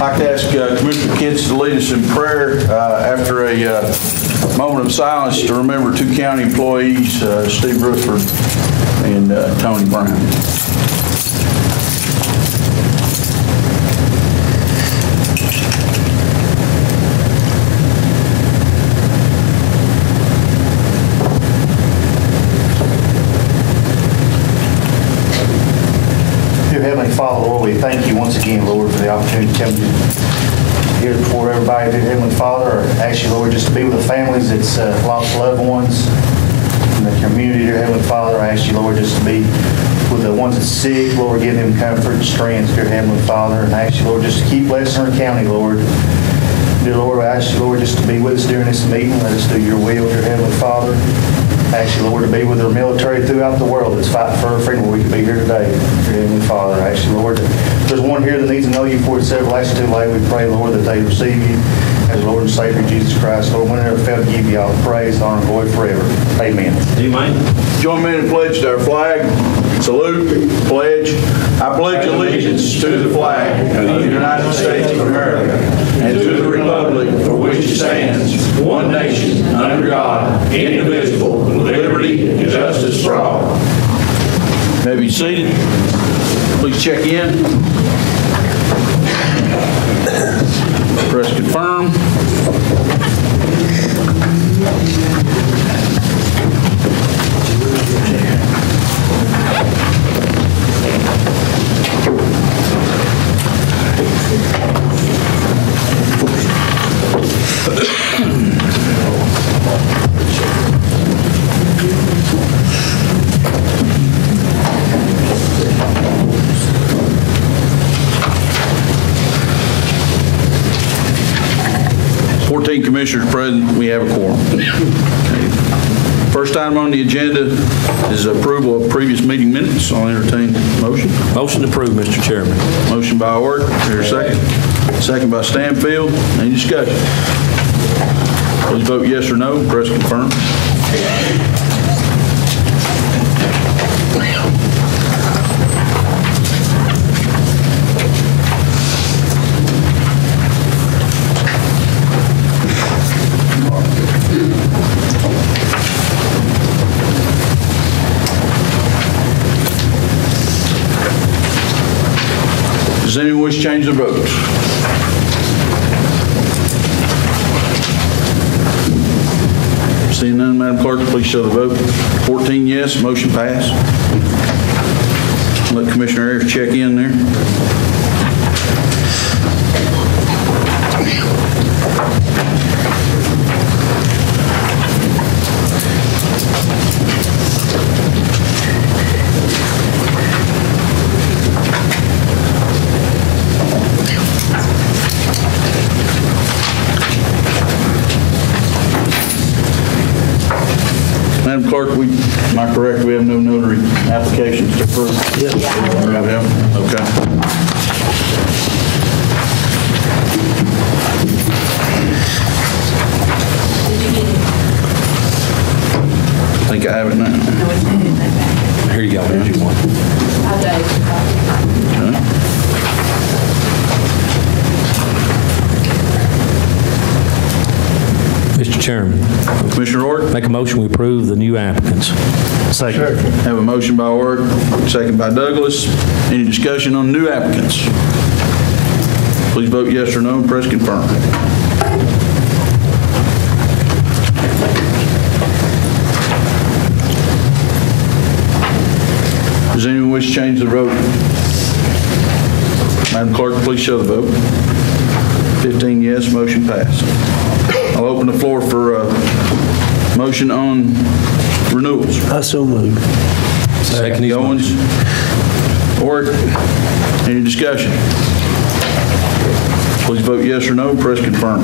I'd like to ask Commissioner Kitts to lead us in prayer after a moment of silence to remember two county employees, Steve Rutherford and Tony Brown. Heavenly Father, Lord, we thank you once again, Lord, for the opportunity to come here before everybody. Dear Heavenly Father, I ask you, Lord, just to be with the families that's lost loved ones in the community. Dear Heavenly Father, I ask you, Lord, just to be with the ones that's sick. Lord, give them comfort and strength, dear Heavenly Father. And I ask you, Lord, just to keep blessing our county, Lord. Dear Lord, I ask you, Lord, just to be with us during this meeting. Let us do your will, dear Heavenly Father. I ask you, Lord, to be with our military throughout the world that's fighting for our freedom where we can be here today. Dear Heavenly Father, I ask you, Lord, if there's one here that needs to know you before it's everlasting too late, we pray, Lord, that they receive you as Lord and Savior Jesus Christ. Lord, we never fail to give you all the praise, honor, and glory forever. Amen. Amen. Join me in the pledge to our flag. Salute, pledge. I pledge allegiance to the flag of the United States of America and to the republic for which it stands, one nation, under God, indivisible, with liberty and justice for all. May be seated. Please check in. Press confirm. Commissioners present, we have a quorum. First item on the agenda is approval of previous meeting minutes. I'll entertain motion. Motion to approve, Mr. Chairman. Motion by Ork. Is there a second? Second by Stanfield. Any discussion? Please vote yes or no. Press confirm. Does anyone wish to change their votes? Seeing none, Madam Clerk, please show the vote. 14 yes, motion passed. Let Commissioner Ayers check in there. Madam Clerk, am I correct? We have no notary applications to approve? Yes. Okay. I think I have it now. Here you go. Here's your one. Okay. Mr. Chairman, Commissioner Ork? make a motion we approve the new applicants. Second. Have a motion by Ork, second by Douglas. Any discussion on new applicants? Please vote yes or no and press confirm. Does anyone wish to change their vote? Madam Clerk, please show the vote. 15 yes, motion passed. I'll open the floor for a motion on renewals. I so move. Second his Owens, Ork, any discussion? Please vote yes or no, press confirm.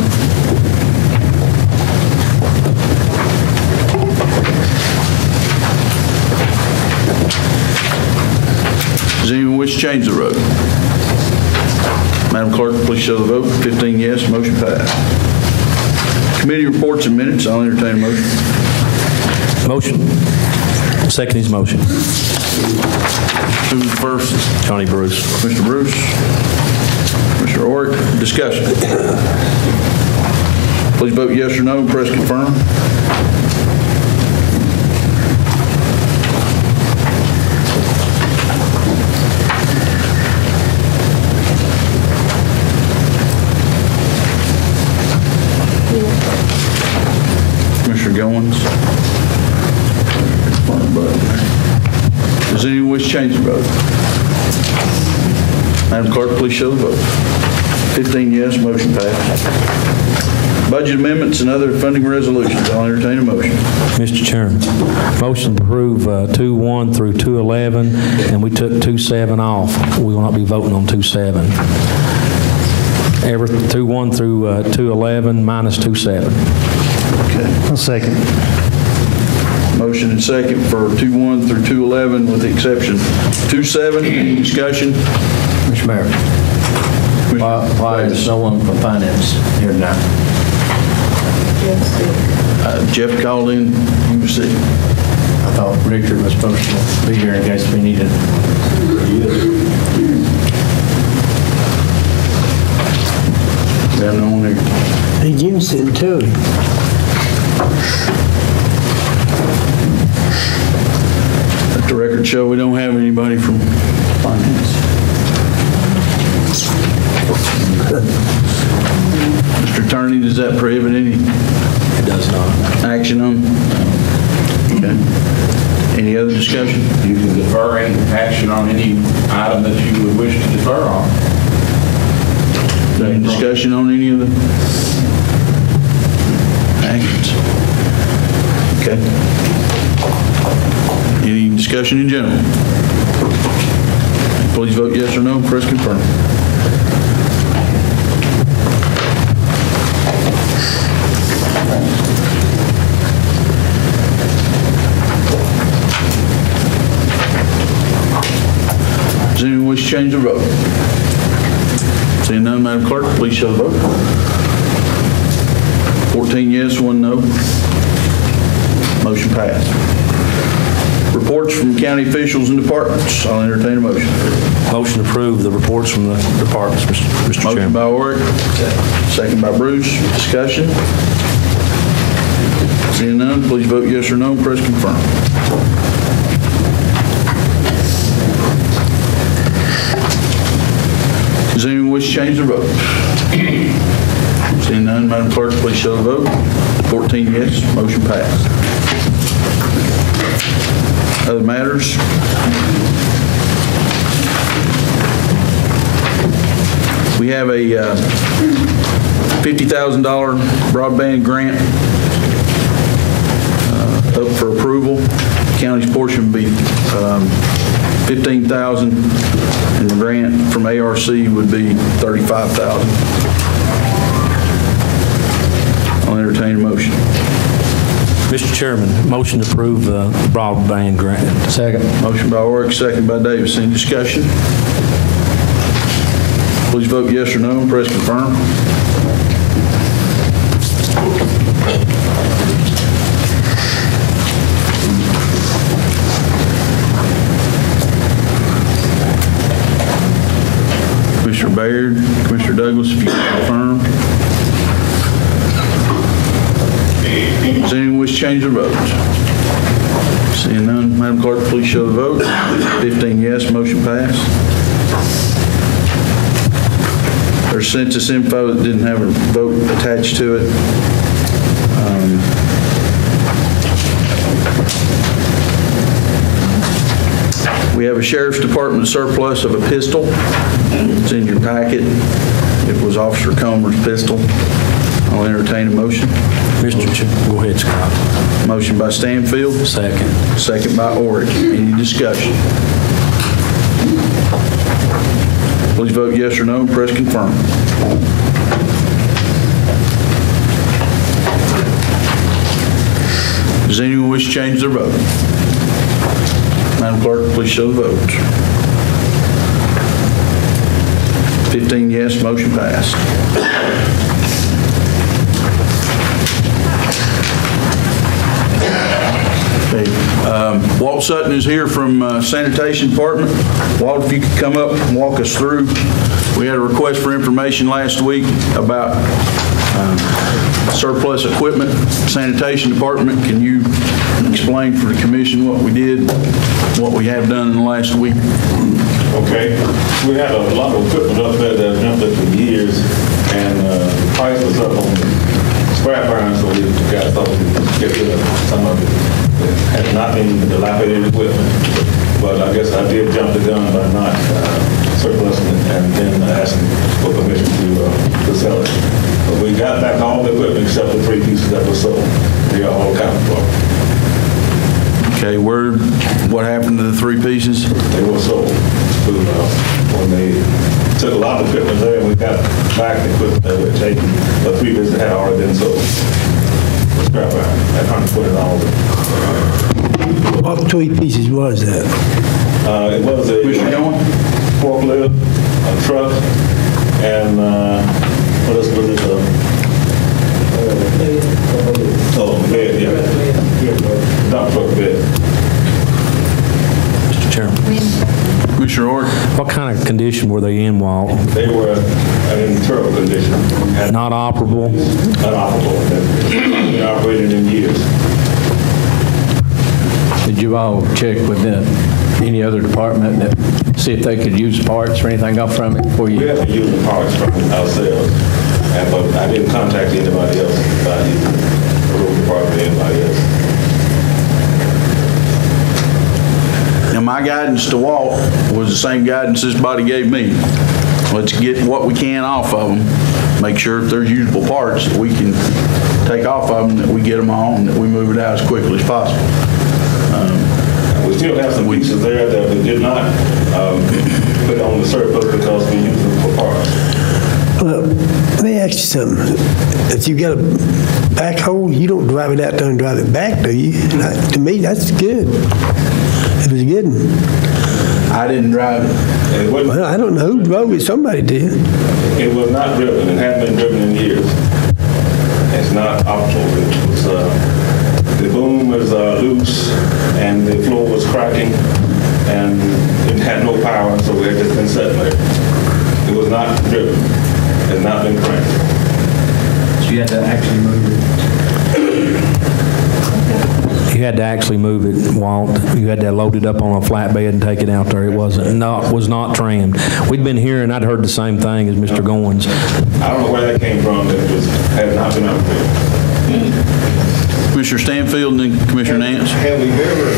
Does anyone wish to change the vote? Madam Clerk, please show the vote. 15 yes, motion passed. Committee reports and minutes. I'll entertain a motion. Motion. Second his motion. Who's first? Johnny Bruce. Mr. Bruce. Mr. Mr. Orrick, discussion. Please vote yes or no and press confirm. Commissioner Goins. Does anyone wish to change their vote? Madam Clerk, please show the vote. 15 yes, motion passed. Budget amendments and other funding resolutions. I'll entertain a motion. Mr. Chairman, motion to approve 2-1 through 2-11, and we took 2-7 off. We will not be voting on 2-7. 2-1 through 2-11 minus 2-7. Okay. I'll second. Motion and second for 2-1 through 2-11 with the exception 2-7. Any discussion? Mr. Mayor, why is no one from finance here tonight? Jeff called in. You were sick. I thought Richard was supposed to be here in case we needed. Got no one here. Hey, Jim's sitting too. Let the record show we don't have anybody from finance. Mr. Attorney, does that prohibit any It does not. action on? Okay. Any other discussion? You can defer any action on any item that you would wish to defer on. Any discussion on any of the actions? Okay. Any discussion in general? Please vote yes or no, press confirm. Does anyone wish to change their vote? Seeing none, Madam Clerk, please show the vote. 14 yes, 1 no. Motion passed. Reports from county officials and departments. I'll entertain a motion. Motion to approve the reports from the departments, Mr. Motion Chairman. by Orrick, second by Bruce. Discussion? Seeing none, please vote yes or no. Press confirm. Does anyone wish to change their vote? Seeing none, Madam Clerk, please show the vote. 14 yes, motion passed. Other matters? We have a $50,000 broadband grant up for approval. The county's portion would be $15,000, and the grant from ARC would be $35,000. I'll entertain a motion. Mr. Chairman, motion to approve the broadband grant. Second. Motion by Orrick, second by Davis. Any discussion? Please vote yes or no and press confirm. Commissioner Baird, Commissioner Douglas, if you can confirm. Does anyone wish to change their vote? Seeing none, Madam Clerk, please show the vote. 15 yes, motion passed. There's census info that didn't have a vote attached to it. We have a Sheriff's Department surplus of a pistol. It's in your packet. It was Officer Comer's pistol. I'll entertain a motion. Mr. Chairman, go ahead, Scott. Motion by Stanfield, Second. second by Orrick. Any discussion? Please vote yes or no and press confirm. Does anyone wish to change their vote? Madam Clerk, please show the vote. 15 yes, motion passed. Okay, Walt Sutton is here from Sanitation Department. Walt, if you could come up and walk us through We had a request for information last week about surplus equipment, sanitation department. Can you explain for the commission what we did, what we have done in the last week? Okay, we had a lot of equipment up there that jumped up for years, and the price was up on the scrap iron, so we got thought we could get rid of some of it. It had not been dilapidated equipment, but I guess I did jump the gun by not surplusing it and then asking for permission to sell it. But we got back all the equipment except the 3 pieces that were sold. They are all accounted for. Okay, what happened to the 3 pieces? They were sold. When they took a lot of equipment there, and we got back the equipment that were taken, the 3 pieces had already been sold. Scrap iron, at $120. What 3 pieces was that? It was a forklift, a truck, and what else was it? Bed, yeah. Dump truck bed. Mr. Chairman. Commissioner Ord? What kind of condition were they in, Walt? They were in terrible condition. Not operable? Unoperable. They've been operating in years. Did you all check with any other department that see if they could use parts or anything off from it before We you? have to use the parts from ourselves, but I didn't contact anybody else about using the road department or anybody else. Now, my guidance to Walt was the same guidance this body gave me. Let's get what we can off of them. Make sure if there's usable parts that we can take off of them, that we get them on, and that we move it out as quickly as possible. We still have some pieces there that we did not put on the surplus because we use them for parts. Well, let me ask you something. If you got a backhoe, you don't drive it out there and drive it back, do you? To me, that's good. It was good. I didn't drive it. And Well, I don't know who drove it. Somebody did. it was not driven. It hadn't been driven in years. It's not optional. It was, the boom was loose and the floor was cracking and it had no power, so we had just been sitting there. It was not driven. It had not been cranked. So you had to actually move it? You had to actually move it, Walt. You had to load it up on a flatbed and take it out there. It was not trimmed. We'd been hearing, I'd heard the same thing as Mr. Goins. I don't know where that came from, but it had not been operated. Commissioner Stanfield and then Commissioner Nance. Have we ever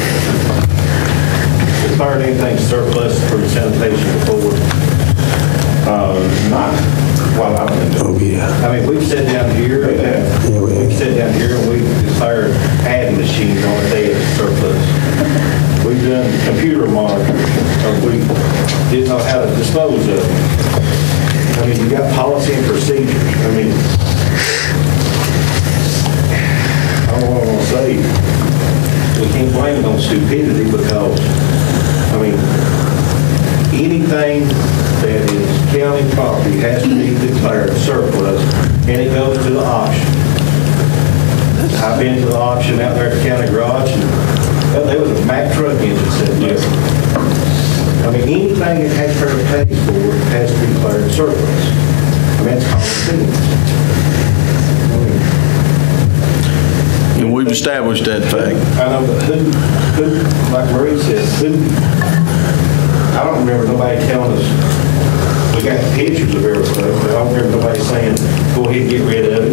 declared anything surplus for sanitation before? Not while I've been doing it. Oh, yeah. I mean, we've sat down here, we've sat down here and we've declared adding machines on a day as surplus. We've done computer monitors, or we didn't know how to dispose of them. I mean, you got policy and procedures. I mean, I don't know what I want to say. We can't blame it on stupidity because, I mean, anything that is county property has to be declared surplus, and it goes to the auction. I've been to the auction out there at the county garage, and there was a Mack truck engine sitting there. I mean, anything that taxpayer pays for has to be declared surplus. I mean, it's common sense. And we've established that fact. I know, but who, like Marie said, I don't remember nobody telling us, we got pictures of everything, but I don't remember nobody saying, go ahead and get rid of it.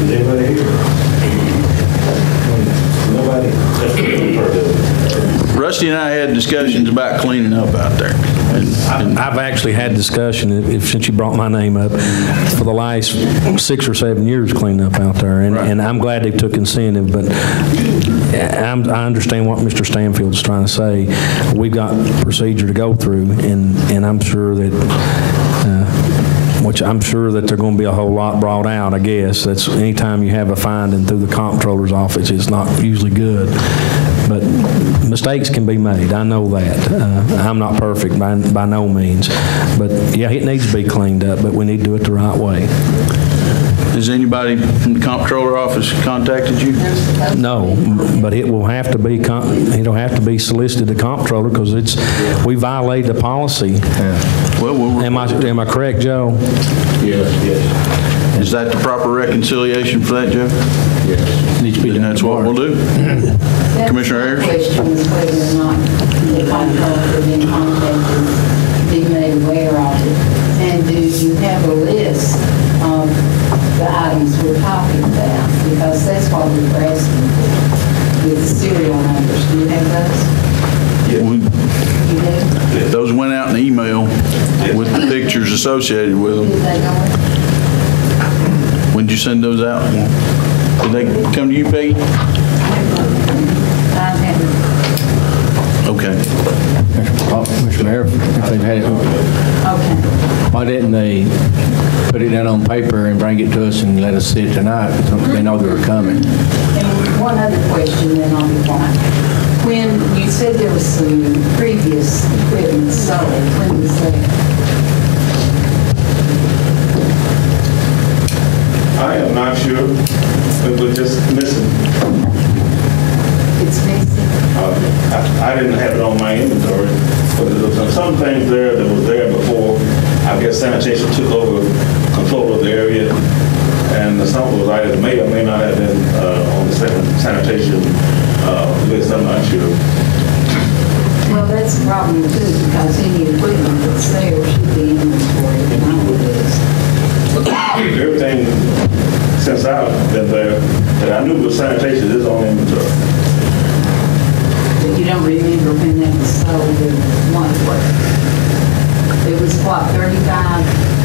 Is anybody here? Nobody, that's what we've heard of it. Rusty and I had discussions about cleaning up out there. And I've actually had discussion, since you brought my name up, for the last 6 or 7 years cleaning up out there, and I'm glad they took incentive, but I understand what Mr. Stanfield's trying to say. We've got procedure to go through, and I'm sure that, which I'm sure that there's going to be a whole lot brought out, I guess. That's anytime you have a finding through the comptroller's office, it's not usually good. But mistakes can be made. I know that. I'm not perfect by no means. But, yeah, it needs to be cleaned up, but we need to do it the right way. Has anybody from the comptroller office contacted you? No, but it will have to be, it'll have to be solicited to comptroller because we violated the policy. Well, Am I correct, Joe? Yes. is that the proper reconciliation for that, Joe? Yes. Needs to be Then done that's what we'll do. Commissioner Ayers? The question is whether or not the comptroller been contacted, be made aware of it. And do you have a list of the items we're talking about? Because that's what we were asking for, with the serial numbers. Do you have those? We- You do? Those went out in email with the pictures associated with them. Did they go in? When did you send those out? Did they come to you, Peggy? I haven't. Okay. Mr. Mayor, if they've had it, Okay. why didn't they put it down on paper and bring it to us and let us see it tonight? They know they were coming. And one other question, then I'll be quiet. When you said there was some previous equipment sold, when was that? I am not sure, but we're just missing. It's missing? I didn't have it on my inventory, but there was some things there that was there before. I guess sanitation took over control of the area, and some of those items may or may not have been on the sanitation list. I'm not sure. Well, that's a problem too, because any equipment that's there should be inventory, and all of this. Everything since I've been there that I knew was sanitation is on inventory. But you don't remember when that was sold or what? It was what, 35?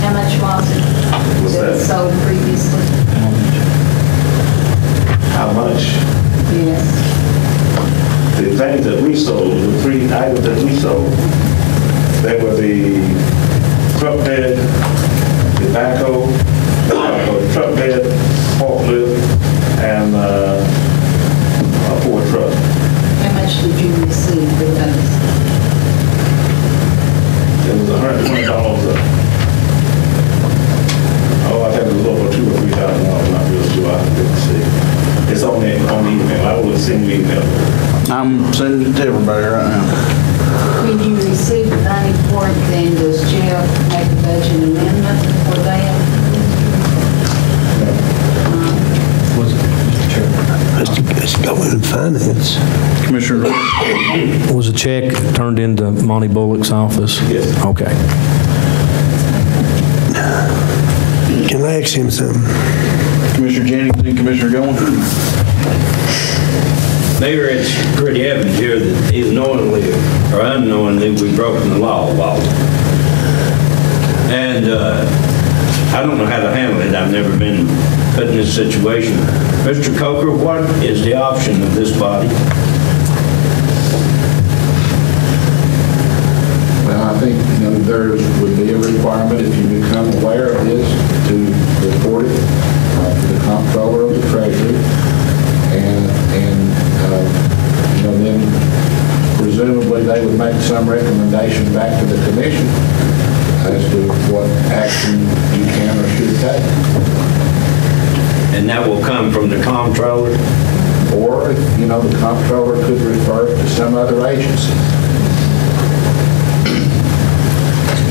How much was it? What's That was that? sold previously? How much? Yes. The things that we sold, the 3 items that we sold, they were the truck bed, the backhoe, truck bed, forklift, and a Ford truck. How much did you receive for those? It was $120 up. Oh, I think it was over $2,000 or $3,000. I'm not real sure. I didn't see. It's on the email. I would have seen the email. I'm sending it to everybody right now. When you receive the money for it, then does Jeff make a budget amendment for that? Let's go in finance. Commissioner, Was a check turned into Monty Bullock's office? Yes. Okay. Can I ask him something? Commissioner Jennings and Commissioner Goins? Mayor, it's pretty evident here that either knowingly or unknowingly we've broken the law about it. And I don't know how to handle it. I've never been put in this situation. Mr. Coker, what is the option of this body? Well, I think, there would be a requirement if you become aware of this to report it to the comptroller of the treasury, and then presumably they would make some recommendation back to the commission as to what action you can or should take. And that will come from the comptroller? Or, the comptroller could refer to some other agency.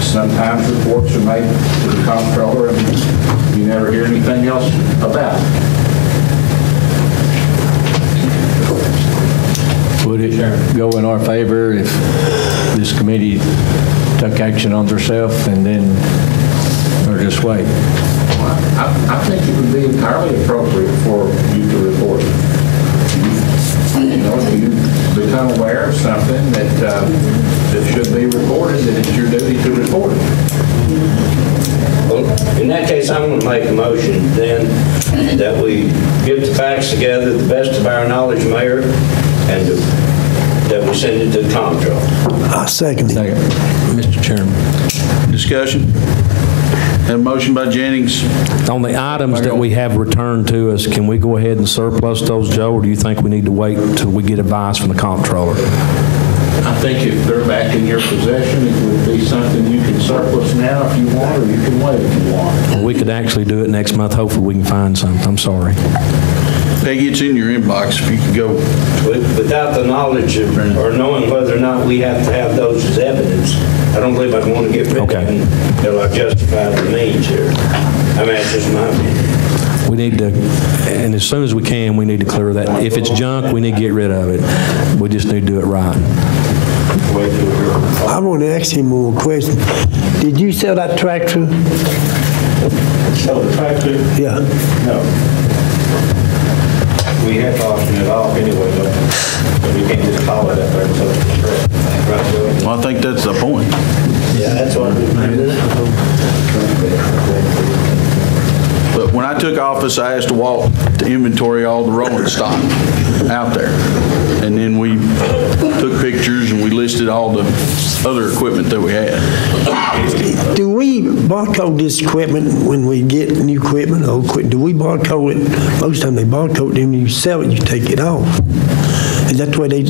Sometimes reports are made to the comptroller and you never hear anything else about it. Would it go in our favor if this committee took action on themselves and then, or just wait? I think it would be entirely appropriate for you to report it. If you become aware of something that should be reported, then it's your duty to report it. Well, in that case, I'm going to make a motion then that we get the facts together to the best of our knowledge, Mayor, and that we send it to the comptroller. I second it. Mr. Chairman. Discussion? Have a motion by Jennings. On the items that we have returned to us, can we go ahead and surplus those, Joe, or do you think we need to wait until we get advice from the comptroller? I think if they're back in your possession, it would be something you can surplus now if you want, or you can wait if you want. we could actually do it next month. Hopefully, we can find something. I'm sorry. Peggy, it's in your inbox if you can go. Without the knowledge of, or knowing whether or not we have to have those as evidence, I don't believe I'd want to get rid of them until I justify the means here. I mean, that's just my opinion. We need to, and as soon as we can, we need to clear that. If it's junk, we need to get rid of it. We just need to do it right. I want to ask him one question. Did you sell that tractor? So the tractor? Yeah. No. We have to auction it off anyway, but we can't just call it up there and sell it for track. Right, Joey? Well, I think that's the point. Yeah, that's what we do. But when I took office, I asked Walt to inventory all the rolling stock out there. And then we took pictures and we listed all the other equipment that we had. Do we barcode this equipment when we get new equipment? Or do we barcode it? Most of the time they barcode it, and when you sell it, you take it off. Is that the way they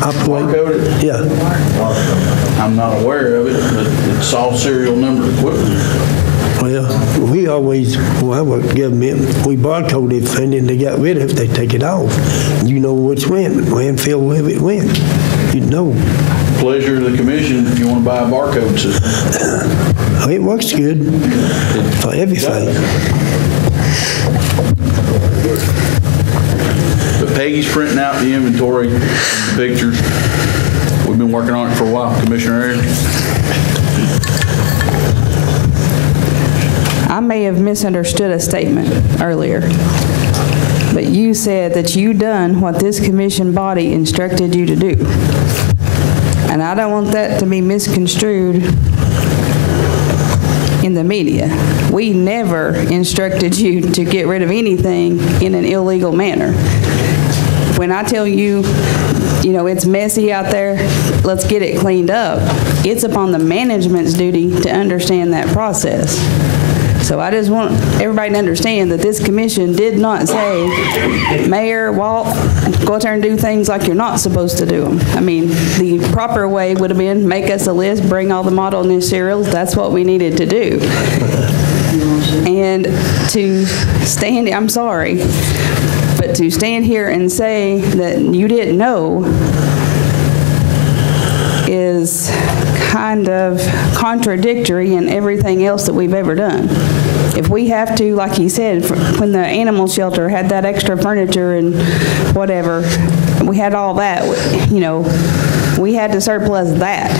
operate? Barcode it? Yeah. I'm not aware of it, but it's all serial number equipment. Well, we always, when I worked government, we barcode everything, and they got rid of it, they take it off. You know which went, landfill, wherever it went. You know. Pleasure of the commission if you want to buy a barcode system. Oh, it works good for everything. But Peggy's printing out the inventory, the pictures. We've been working on it for a while. Commissioner Ayers? I may have misunderstood a statement earlier, but you said that you done what this commission body instructed you to do. And I don't want that to be misconstrued in the media. We never instructed you to get rid of anything in an illegal manner. When I tell you, you know, it's messy out there, let's get it cleaned up, it's upon the management's duty to understand that process. So I just want everybody to understand that this commission did not say, Mayor, Walt, go out there and do things like you're not supposed to do them. I mean, the proper way would have been make us a list, bring all the model new serials. That's what we needed to do. And to stand, I'm sorry, but to stand here and say that you didn't know is kind of contradictory in everything else that we've ever done. If we have to, like he said, when the animal shelter had that extra furniture and whatever, we had all that, you know, we had to surplus that.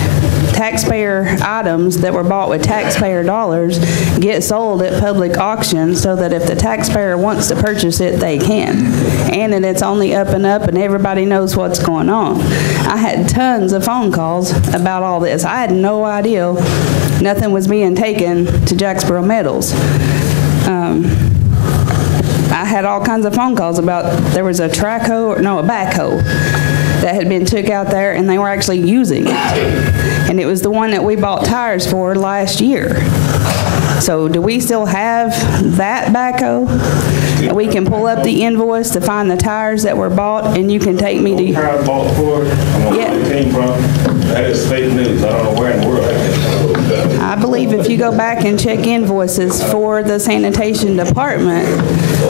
Taxpayer items that were bought with taxpayer dollars get sold at public auction so that if the taxpayer wants to purchase it, they can. And then it's only up and up and everybody knows what's going on. I had tons of phone calls about all this. I had no idea nothing was being taken to Jacksboro Metals. I had all kinds of phone calls about there was a backhoe that had been took out there and they were actually using it. And it was the one that we bought tires for last year. So do we still have that backhoe? We can pull up the invoice to find the tires that were bought and you can take me to... Tires bought for it, I don't know where it came from. That is fake news. I don't know where in the world that came from. I believe if you go back and check invoices for the sanitation department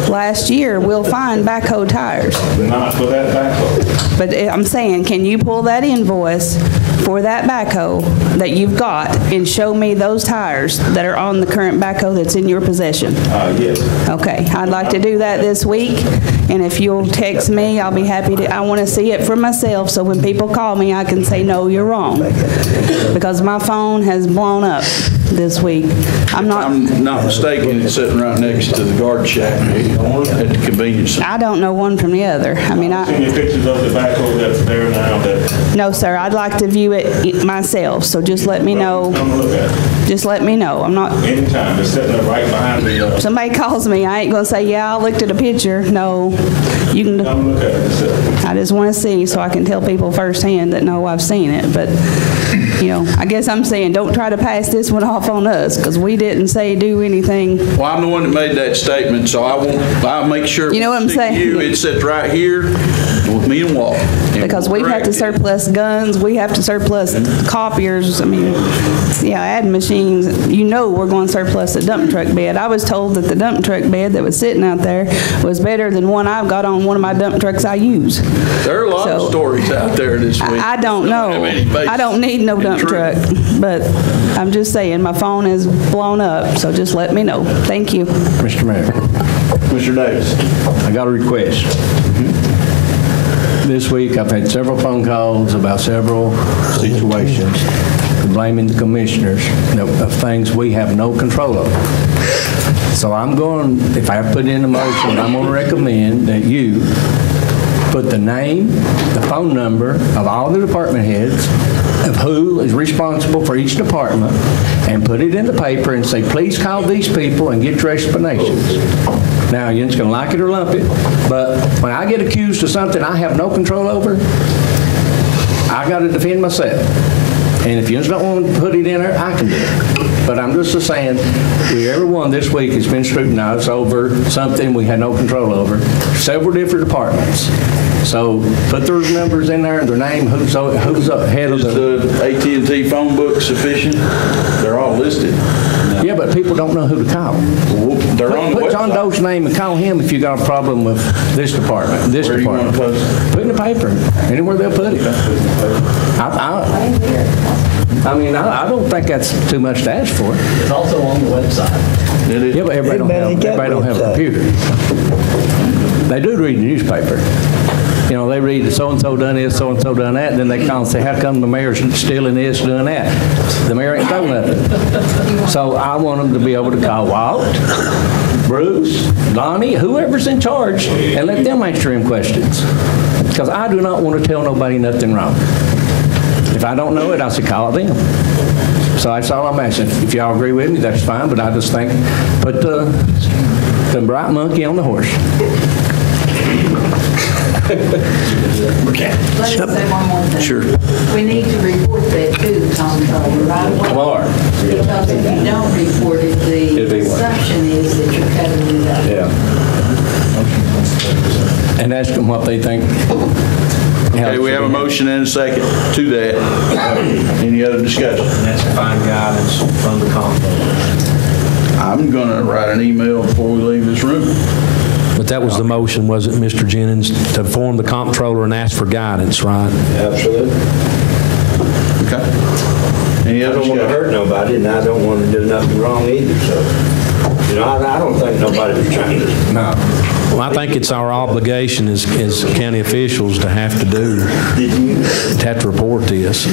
last year, we'll find backhoe tires. Not for that backhoe. But I'm saying, can you pull that invoice for that backhoe that you've got and show me those tires that are on the current backhoe that's in your possession? Yes. Okay, I'd like to do that this week, and if you'll text me, I'll be happy to. I want to see it for myself, so when people call me, I can say, no, you're wrong, because my phone has blown up this week. I'm not mistaken, it's sitting right next to the guard shack at the convenience center. I don't know one from the other. I mean, Send me pictures of the backhoe that's there now. No, sir, I'd like to view it myself, so just let me know. Come look at it. Just let me know. I'm not... Anytime. It's sitting there right behind me. Somebody calls me, I ain't going to say, yeah, I looked at a picture. No, you can... Come look at it. I just want to see so I can tell people firsthand that, no, I've seen it. But, you know, I guess I'm saying don't try to pass this one off on us because we didn't say do anything. Well, I'm the one that made that statement, so I'll make sure. You know what I'm saying? It sits right here. with me and Walt. And Because we'll we've had to correct it. surplus guns, we have to surplus copiers, I mean, adding machines. You know we're going to surplus the dump truck bed. I was told that the dump truck bed that was sitting out there was better than one I've got on one of my dump trucks I use. There are a lot of So, stories out there this week. I don't know. have any basis I don't need no in dump truth. truck, but I'm just saying, my phone is blown up, so just let me know. Thank you. Mr. Mayor, Mr. Davis. I got a request. This week, I've had several phone calls about several situations blaming the commissioners of things we have no control over. So I'm going, if I put in a motion, I'm going to recommend that you put the name, the phone number of all the department heads, of who is responsible for each department, and put it in the paper and say, please call these people and get your explanations. Now, you're just going to like it or lump it, but when I get accused of something I have no control over, I got to defend myself. And if you just don't want to put it in there, I can do it. But I'm just saying, everyone this week has been scrutinized over something we had no control over, several different departments. So put their numbers in there and their name, who's ahead of Is the AT&T phone book sufficient? They're all listed. Yeah, but people don't know who to call. They're on the Put John website. Doe's name and call him if you got a problem with this department, this Where do you want department. to post it? Put it in the paper, anywhere they'll put it. I mean, I don't think that's too much to ask for. It's also on the website. It is. Yeah, but everybody don't have a computer. They do read the newspaper. You know, they read so-and-so done this, so-and-so done that, and then they call and say, how come the mayor's stealing this, doing that? The mayor ain't stole nothing. So I want them to be able to call Walt, Bruce, Donnie, whoever's in charge, and let them answer him questions. Because I do not want to tell nobody nothing wrong. If I don't know it, I say call them. So that's all I'm asking. If y'all agree with me, that's fine, but I just think put the bright monkey on the horse. Let me say one more thing. Sure. We need to report that to the comptroller right away. Tomorrow. Because if you don't report it, the It'll be what? assumption is that you're cutting it up. Yeah. And ask them what they think. Okay, we have a motion and a second to that. Any other discussion? That's fine guidance from the comptroller. I'm going to write an email before we leave this room. But that was the motion, was it, Mr. Jennings, to form the comptroller and ask for guidance, right? Absolutely. Okay. Any I other don't want to discussion? hurt nobody, and I don't want to do nothing wrong either, so, I don't think nobody was trying to. No. Well, I think it's our obligation as county officials to have to report this.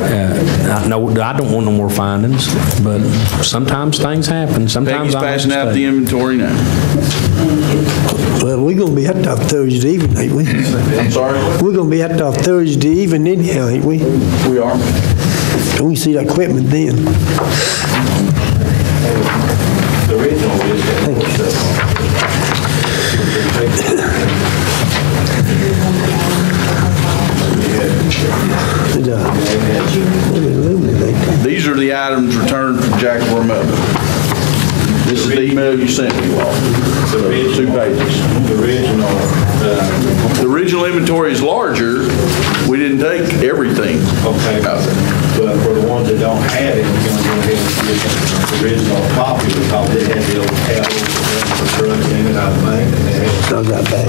I don't want no more findings, but sometimes things happen. Sometimes Peggy's I make passing out the mistakes. inventory now. Well, we're going to be out there Thursday evening, ain't we? I'm sorry? We're going to be out there Thursday evening anyhow, ain't we? We are. And we see that equipment then. The original is These are the items returned from Jack Vermillion. This is the email you sent me, Walt. So, 2 pages. The original inventory is larger. We didn't take everything okay. out there. But for the ones that don't have it, we're going to go ahead and get the original copy because they had the old tables for drugs in and out of the bank. And they had Not that bad.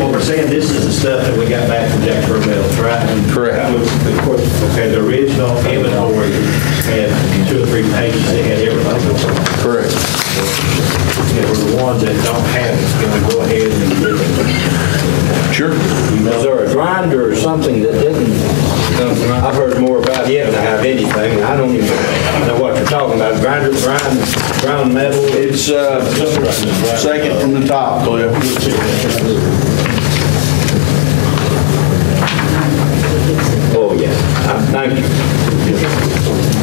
What we're saying, this is the stuff that we got back from Jacksboro Metals, right? Correct. That was, of course, okay, the original inventory had 2 or 3 pages that had everything. Correct. Yeah, for the ones that don't have it, can we go ahead and get it? Sure. Is there a grinder or something that didn't? I've heard more about it than I have anything. I don't even know what you're talking about. Grind metal. It's second from the top, Cliff. Oh, yeah. Thank you.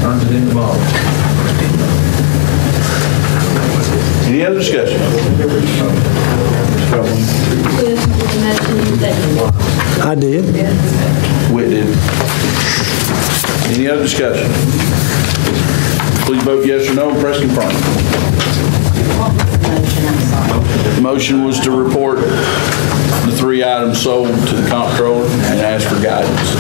Turns it into ball. Any other discussion? I did. Whit did. Any other discussion? Please vote yes or no and press confirm. What was the motion? I'm sorry. The motion was to report the 3 items sold to the comptroller and ask for guidance.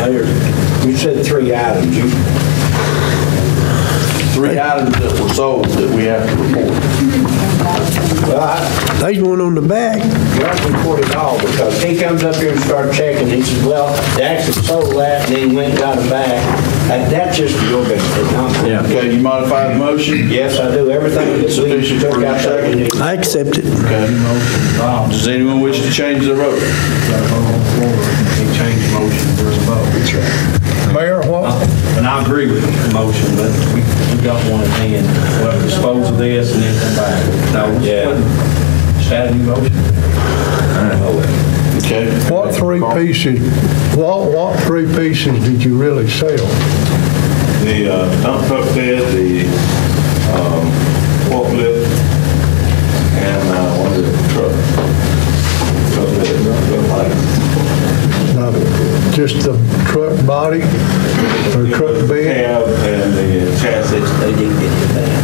Mayor, you said 3 items. 3 items that were sold that we have to report. Well, There's one on the back. you have to report it all, because he comes up here and starts checking, he says, well, they actually sold that, and then he went and got it back. That's just for your benefit, not mine. Okay, you modify the motion? Yes, I do, everything that we Sufficient took for your out there. second? I accept it. Okay. Does anyone wish to change their vote? He changed the motion, there's a vote. That's right. Mayor, what? And I agree with the motion, but we got one at hand. We'll dispose of this and then come back. No, just add a new motion. Okay. What 3 pieces, what 3 pieces did you really sell? The dump truck bed, the forklift, and one of the truck bed. Just the truck body or truck bed? Cab and the chassis. They didn't get it back.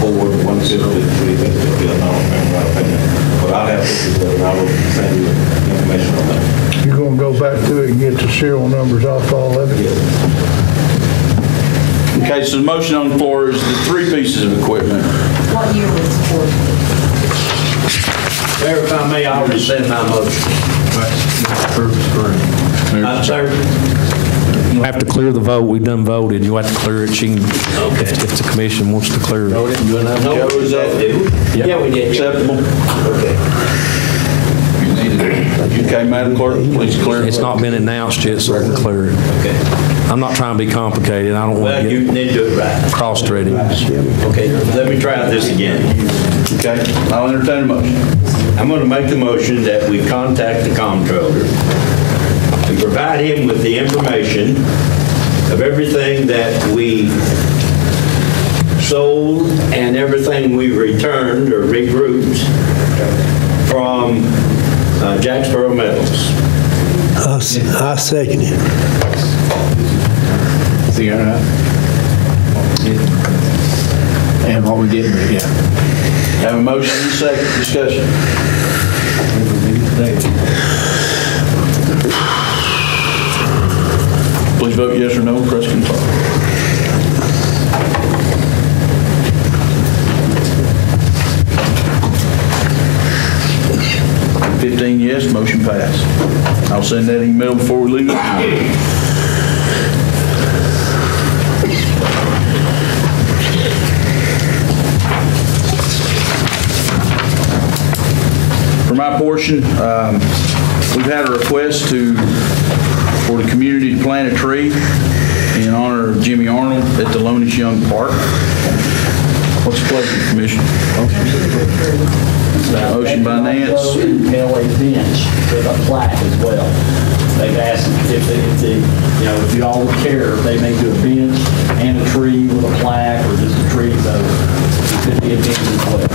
Ford 150, 350, I don't remember right opinion. But I'll have to do that, and I will send you information on that. You're gonna go back to it and get the serial numbers off all of it? Okay, so the motion on the floor is the 3 pieces of equipment. What year was the Ford? Mayor, if I may, I'll rescind my motion. Sir? You have to clear the vote. We've done voted. You have to clear it. She can, if the commission wants to clear it. No, Joe, is that Yeah, we did. acceptable? Okay. Okay, Madam Clerk, please clear it. It's not been announced yet, so I can clear it. Okay. I'm not trying to be complicated. I don't want Well, to you get need to do it right. cross-threaded. Okay, let me try this again. Okay, I'll entertain a motion. I'm going to make the motion that we contact the comptroller and provide him with the information of everything that we sold and everything we returned or regrouped from Jacksboro Metals. I second it. See, and what we did, yeah. Have a motion and a second discussion. Please vote yes or no, press confirm. Yes, motion passed. I'll send that email before we leave. For my portion, we've had a request for the community to plant a tree in honor of Jimmy Arnold at the Lonish Young Park. What's the pleasure, Commissioner? Motion by Nance. LA bench with a plaque as well. They've asked if you all would care, if they may do a bench and a tree with a plaque or just a tree, so it could be a bench as well.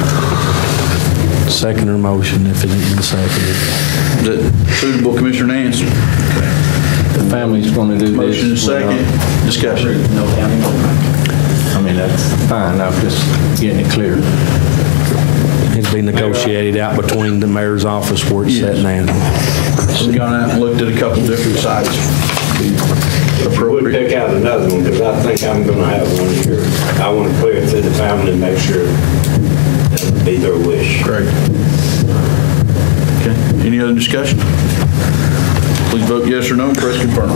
Second or motion if it isn't been seconded. Is that suitable, Commissioner Nance? The family's going to do this. Motion is second. Discussion. No county. I mean, that's fine. I'm just getting it clear. It'd be negotiated out between the mayor's office where it's set now. We've gone out and looked at a couple different sites. We'll pick out another one because I think I'm going to have one here. I want to clear it through the family and make sure that would be their wish. Great. Okay. Any other discussion? Please vote yes or no. Press confirm.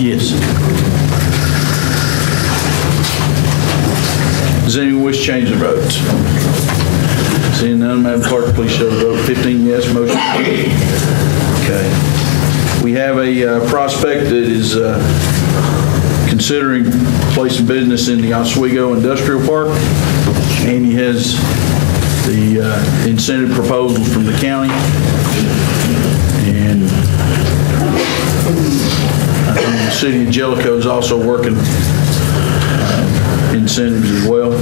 Yes. Does anyone wish to change their votes? Seeing none, Madam Clerk, please show the vote. 15 yes, motion carried. Okay. We have a prospect that is considering placing business in the Oswego Industrial Park. Andy has the incentive proposals from the county. And the city of Jellicoe is also working incentives as well.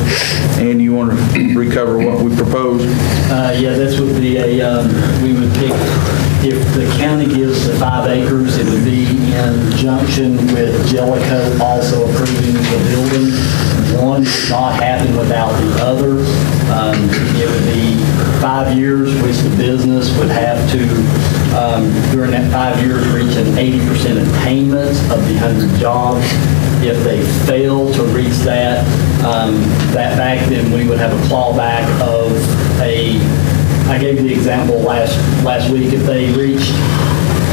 Andy, you want to recover what we proposed? Yeah, this would be we would pick, if the county gives the 5 acres, it would be in conjunction with Jellicoe also approving the building. One would not happen without the other. It would be 5 years, which the business would have to, during that 5 years, reach an 80% attainment of the 100 jobs. If they fail to reach that back, then we would have a clawback of I gave the example last week, if they reach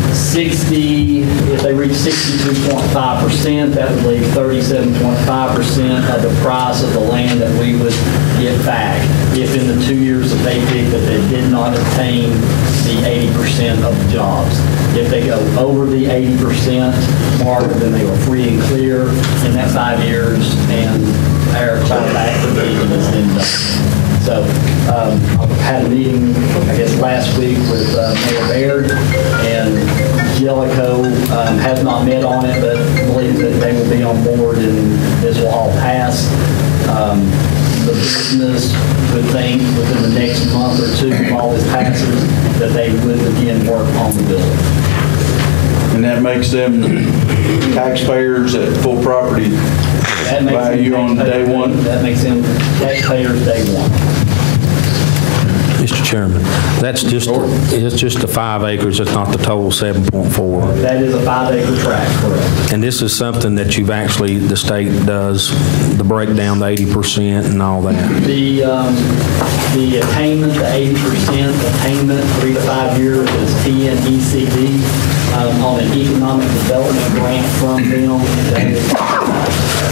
62.5%, that would leave 37.5% of the price of the land that we would get back. If in the 2 years that they picked that they did not attain the 80% of the jobs. If they go over the 80% mark, then they were free and clear in that 5 years, and our clawback provision is then done. So I had a meeting, I guess, last week with Mayor Baird, and Jellicoe has not met on it, but believes that they will be on board and this will all pass. The business would think within the next month or two, if all this passes, that they would begin work on the building. And that makes them taxpayers at full property value on day one? That makes them taxpayers day one. Mr. Chairman, it's just the 5 acres, it's not the total 7.4. That is a 5-acre tract, correct. And this is something that the state does, the breakdown, the 80% and all that. The attainment, the 80% attainment, 3 to 5 years is TNECD on an economic development grant from them. That is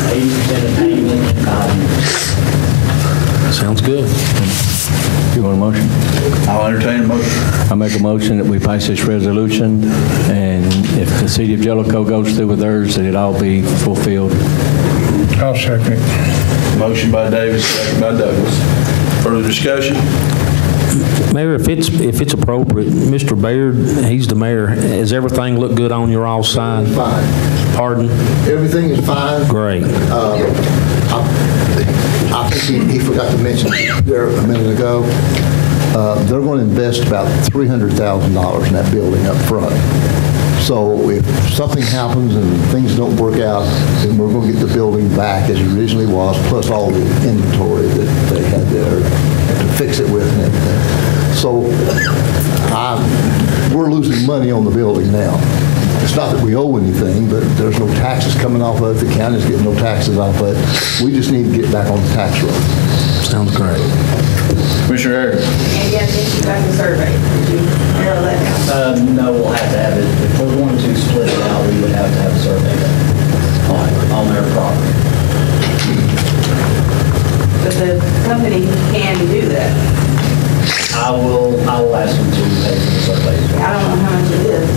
80% attainment in 5 years. Sounds good. You want a motion? I'll entertain a motion. I make a motion that we pass this resolution, and if the city of Jellicoe goes through with theirs, that it all be fulfilled. I'll second it. Motion by Davis, second by Douglas. Further discussion? Mayor, if it's appropriate, Mr. Baird, he's the mayor. Does everything look good on your all side? Fine. Pardon? Everything is fine. Great. I think he forgot to mention there a minute ago, they're going to invest about $300,000 in that building up front. So if something happens and things don't work out, then we're going to get the building back as it originally was, plus all the inventory that they had there to fix it with and everything. So we're losing money on the building now. It's not that we owe anything, but there's no taxes coming off of it. The county's getting no taxes off of it. We just need to get back on the tax road. Sounds great. Commissioner Harris. And yes, you got the survey. Did you narrow that down? No, we'll have to have it. If we're going to split it out, we would have to have a survey on their property. But the company can do that. I will ask them to pay for the survey. I don't know how much it is.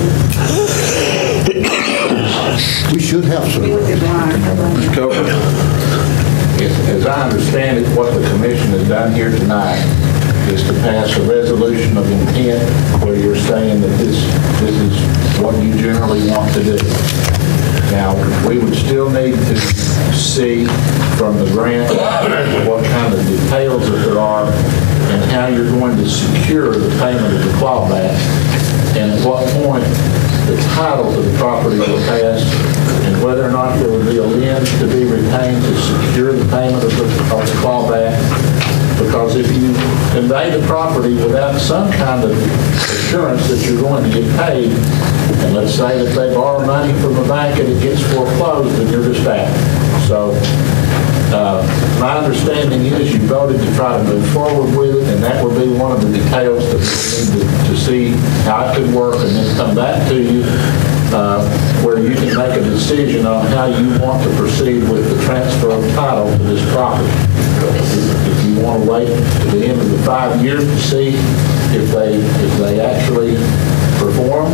We should have We some. look at Mr. Coker. As I understand it, what the commission has done here tonight is to pass a resolution of intent where you're saying that this is what you generally want to do. Now, we would still need to see from the grant what kind of details that there are and how you're going to secure the payment of the clawback, and at what point the title to the property will pass, and whether or not there would be a lien to be retained to secure the payment of the clawback. Because if you convey the property without some kind of assurance that you're going to get paid, and let's say that they borrow money from the bank and it gets foreclosed, then you're just out. So my understanding is you voted to try to move forward with it, and that would be one of the details that we need to see how it could work, and then come back to you where you can make a decision on how you want to proceed with the transfer of title to this property. If you want to wait to the end of the 5 years to see if they actually perform,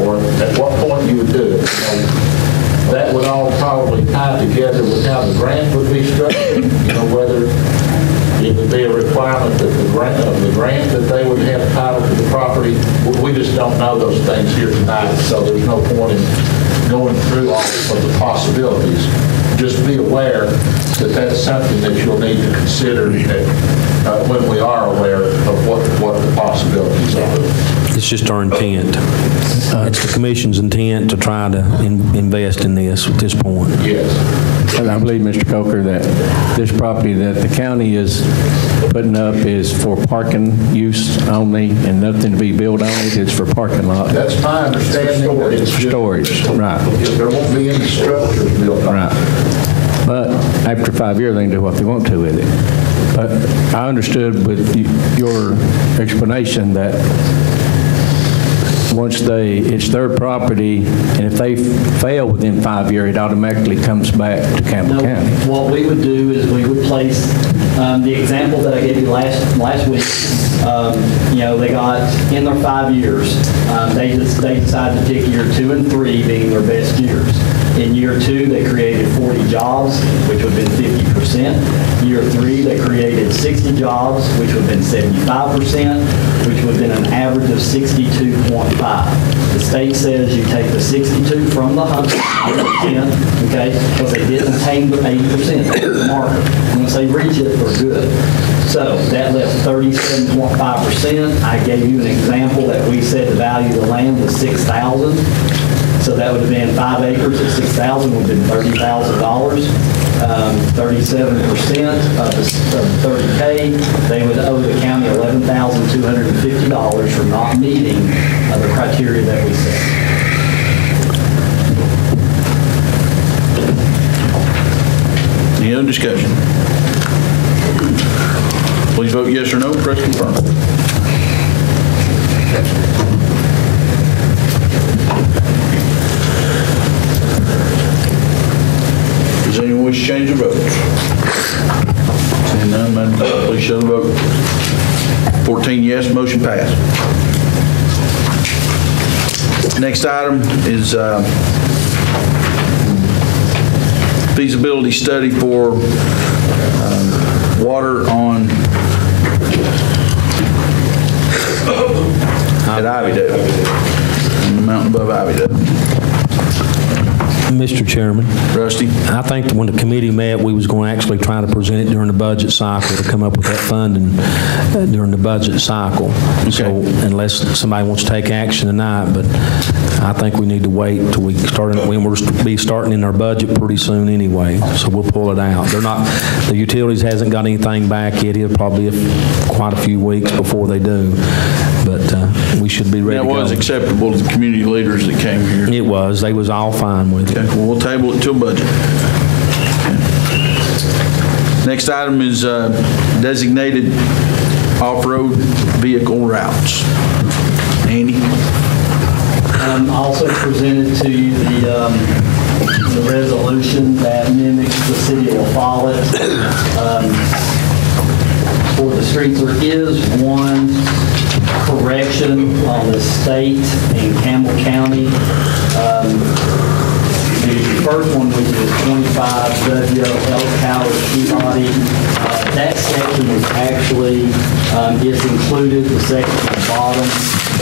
or at what point you would do it. That would all probably tied together with how the grant would be structured, whether it would be a requirement that the grant that they would have title to the property. We just don't know those things here tonight, so there's no point in going through all of the possibilities. Just be aware that that's something that you'll need to consider when we are aware of what the possibilities are. It's just our intent. It's the commission's intent to try to invest in this at this point. Yes. And I believe, Mr. Coker, that this property that the county is putting up is for parking use only and nothing to be built on it. It's for parking lot. That's my understanding. It's just storage, right. There won't be any structures built on it. Right. But after 5 years, they can do what they want to with it. But I understood with your explanation that once it's their property, and if they fail within 5 years, it automatically comes back to Campbell County. What we would do is we would place the example that I gave you last week. They got in their 5 years. They decided to pick year 2 and 3 being their best years. In year 2, they created 40 jobs, which would have been 50%. Year 3, they created 60 jobs, which would have been 75%, which would have been an average of 62.5. The state says you take the 62 from the 100%, okay, because they didn't attain the 80% marker. Once they reach it, they're good. So that left 37.5%. I gave you an example that we said the value of the land was $6,000. So that would have been 5 acres at $6,000 would have been $30,000. 37% of the 30K, they would owe the county $11,250 for not meeting the criteria that we set. Any other discussion? Please vote yes or no. Press confirm. Does anyone wish to change their votes? Seeing none, Madam Clerk, please show the vote. 14 yes, motion passed. Next item is feasibility study for water on at Ivy Dale, on the mountain above Ivy Dale. Mr. Chairman. Rusty. I think that when the committee met, we was going to actually try to present it during the budget cycle to come up with that funding during the budget cycle. Okay. So unless somebody wants to take action tonight, but I think we need to wait till we start. We'll be starting in our budget pretty soon anyway, so we'll pull it out. The utilities hasn't got anything back yet. It'll probably be quite a few weeks before they do, but we should be ready to go. That was acceptable to the community leaders that came here. It was. They was all fine with it. Okay, well, we'll table it till budget. Okay. Next item is designated off-road vehicle routes. Andy? Also presented to you the resolution that mimics the city of La Follette. For the streets, there is one correction on the state in Campbell County. The first one, which is 25W Elk Tower Peabody, that section is actually is included, the section at the bottom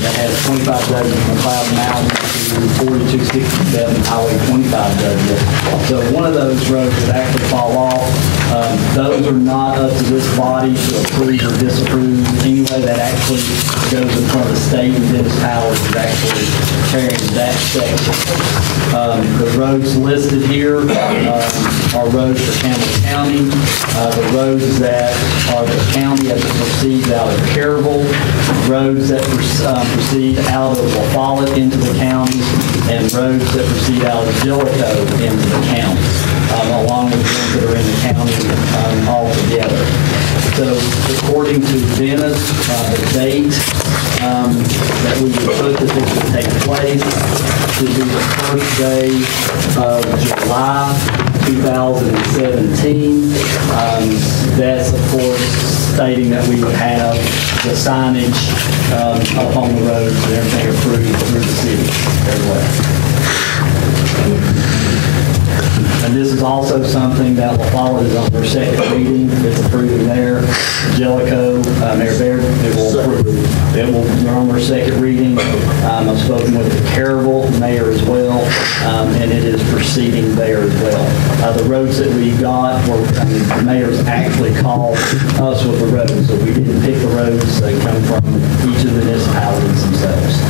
that has 25W from Cloud Mountain to 4267 Highway 25W. So one of those roads would actually fall off. Those are not up to this body to approve or disapprove. Anyway, that actually goes in front of the state, and Dennis Powers is actually carrying that section. The roads listed here are roads for Campbell County. The roads that are the county as it proceeds out of Carrollville, roads that proceed out of La Follette into the county, and roads that proceed out of Jellicoe into the county, along with ones that are in the county altogether. So according to Dennis, the date that we would put that this would take place should be the first day of July 2017. That's, of course, stating that we would have the signage up on the roads and everything approved through the city as well. This is also something that La Follette is on their second reading. It's approving there. Jellicoe, Mayor Baird, they're on their second reading. I've spoken with the Caryville mayor as well, and it is proceeding there as well. The roads that we got, the mayors actually called us with the roads, so we didn't pick the roads. They come from each of the municipalities themselves.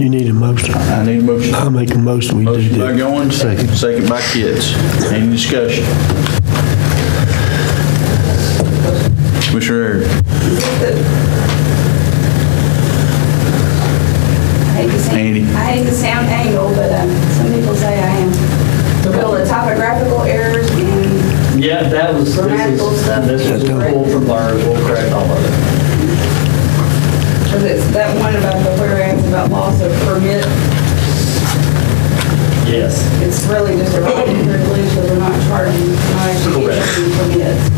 You need a motion. I need a motion. I'll make a motion. We do Motion by that. Goins, second by Kitts. Any discussion? Commissioner Ayers. Andy. I hate to sound anal, but some people say I am. Well, the topographical errors and Yeah, that was, grammatical stuff. this was pulled from ours. We'll correct all of it. Because it's that one about the whereas about loss of permit. Yes. It's really just a writing privilege, so we're not charging, not actually issuing permits.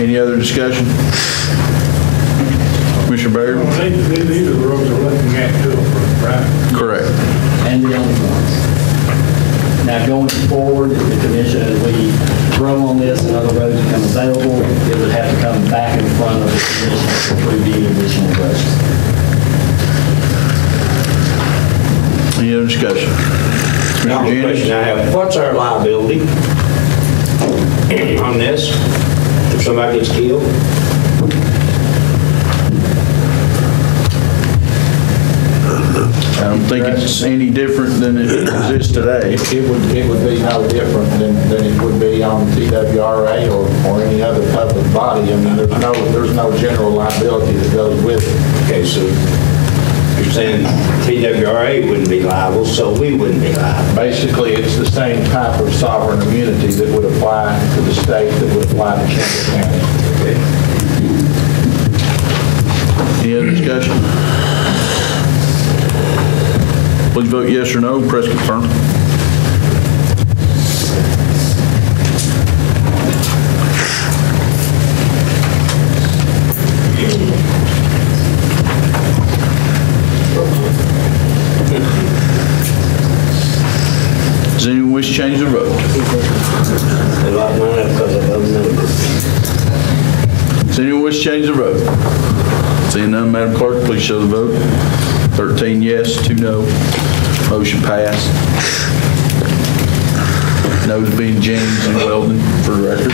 Any other discussion? Commissioner Baird? These are the roads we're looking at too, right? Correct. And the only ones. Now, going forward, if the commission, as we grow on this and other roads become available, it would have to come back in front of the commission to approve the additional roads. Any other discussion? Now, the question I have, what's our liability on this if somebody gets killed? I don't think it's any different than it exists today. It would be no different than it would be on TWRA or any other public body. I mean, there's no general liability that goes with it. Okay, so you're saying TWRA wouldn't be liable, so we wouldn't be liable. Basically, it's the same type of sovereign immunity that would apply to the state that would apply to Campbell County. Any other discussion? Please vote yes or no. Press confirm. Does anyone wish to change their vote? They like mine because I don't know. Does anyone wish to change their vote? Seeing none, Madam Clerk, please show the vote. 13 yes, 2 no. Motion passed. Noes being James and Weldon for the record.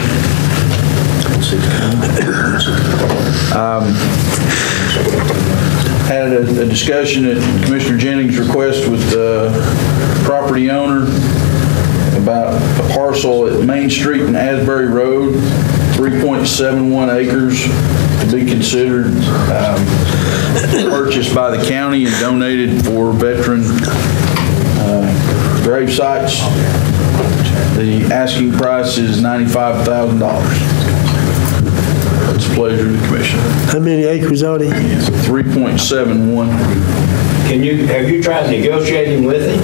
Had a discussion at Commissioner Jennings' request with the property owner about a parcel at Main Street and Asbury Road, 3.71 acres to be considered purchased by the county and donated for veteran grave sites. The asking price is $95,000. It's a pleasure to the commission. How many acres are they? 3.71. Have you tried negotiating with him?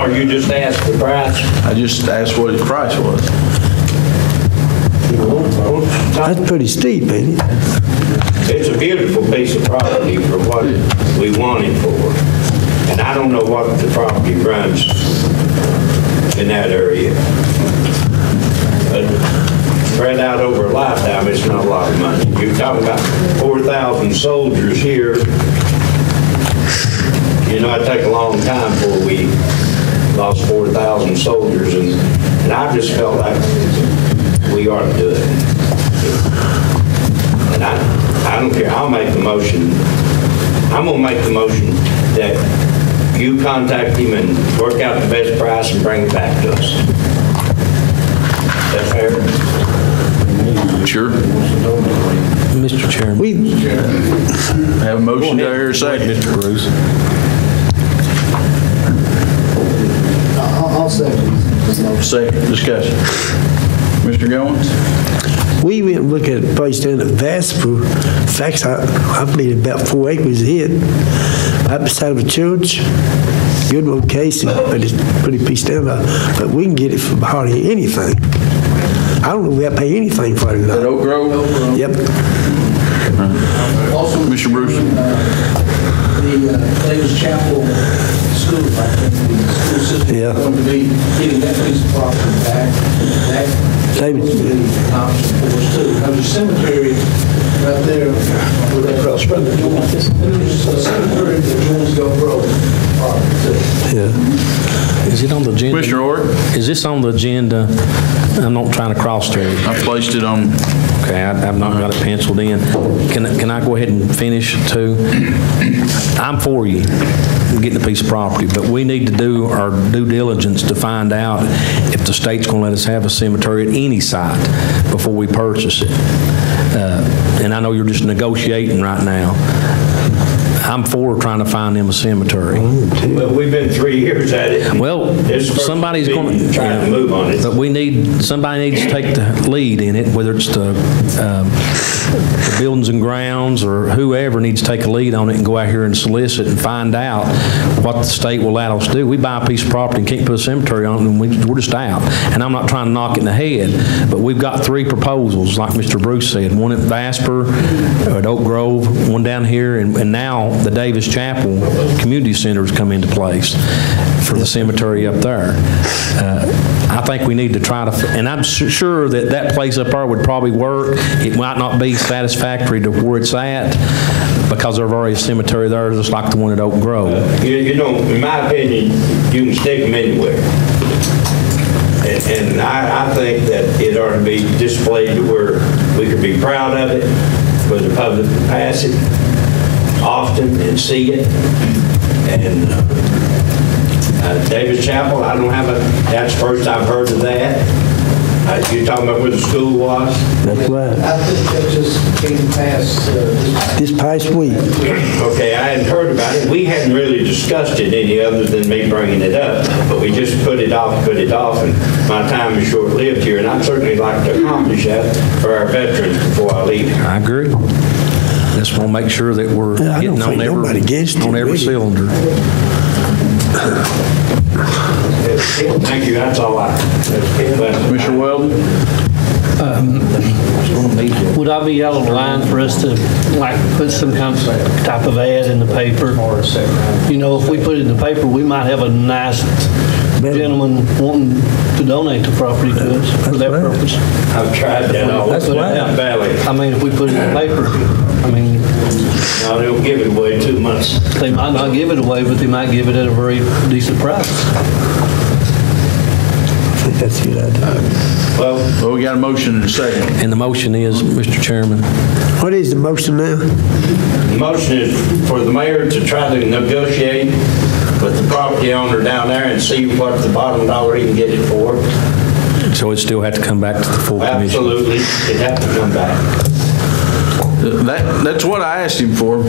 Or you just asked the price? I just asked what his price was. That's pretty steep, ain't it? It's a beautiful piece of property for what we want it for. And I don't know what the property runs in that area. But spread out over a lifetime, it's not a lot of money. You're talking about 4,000 soldiers here. You know, it take a long time before we lost 4,000 soldiers, and I just felt like we ought to do it. And I don't care. I'll make the motion. I'm going to make the motion that you contact him and work out the best price and bring it back to us. Is that fair? Sure. Mr. Chairman. We Have a motion, do I hear a second? Mr. Bruce. I'll second. Second discussion. Mr. Goins? We went and looked at a place down at Vasper. In fact, I believe about 4 acres hit. Right beside the church. Good location, but it's a pretty piece down there. But we can get it for hardly anything. I don't know if we have to pay anything for it or not. At Oak Grove? Yep. Also, Mr. Bruce. The Davis Chapel School, I think the school system Yeah. is going to be getting that piece of property back. That David. would be an option for us too. There's a cemetery right there where they cross road. There's a cemetery that joins Gulf Road property too. Yeah. Is it on the agenda? Commissioner Orr? Is this on the agenda? I'm not trying to cross to it. I placed it on. Okay, I've not got it penciled in. Can I go ahead and finish too? I'm for you, getting a piece of property, but we need to do our due diligence to find out if the state's going to let us have a cemetery at any site before we purchase it. And I know you're just negotiating right now. I'm for trying to find them a cemetery. But we've been 3 years at it. Well, somebody's going to try to move on it. But somebody needs to take the lead in it, whether it's the buildings and grounds or whoever needs to take a lead on it and go out here and solicit and find out what the state will allow us to do. We buy a piece of property and can't put a cemetery on it, and we're just out. And I'm not trying to knock it in the head, but we've got 3 proposals, like Mr. Bruce said, one at Vasper, at Oak Grove, one down here, and now the Davis Chapel Community Center has come into place for the cemetery up there. I think we need to try to, and I'm sure that that place up there would probably work. It might not be satisfactory to where it's at because there's already a cemetery there, just like the one at Oak Grove. You know, in my opinion, you can stick them anywhere. And I think that it ought to be displayed to where we could be proud of it, for the public to pass it often and see it. And Davis Chapel, I don't have that's the first I've heard of that. You're talking about where the school was? That's right. I think that just came past This past week. Okay, I hadn't heard about it. We hadn't really discussed it any other than me bringing it up, but we just put it off, and my time is short-lived here, and I'd certainly like to accomplish that for our veterans before I leave. I agree. Just want to make sure that we're I don't getting think nobody gets on every really. cylinder. Thank you, that's all I. Mr. Weldon? Would I be out of line for us to, like, put some kind of type of ad in the paper? You know, if we put it in the paper, we might have a nice gentleman wanting to donate the property to us for that purpose. I've tried that all That's what down Valley. I mean, if we put it in the paper, I mean, No, they'll give it away 2 months. they might not give it away, but they might give it at a very decent price. I think that's a good idea. Well, we got a motion and a second. And the motion is, Mr. Chairman, What is the motion now? the motion is for the mayor to try to negotiate with the property owner down there and see what the bottom dollar he can get it for. so it still have to come back to the full commission. Absolutely, it'd have to come back. That's what I asked him for.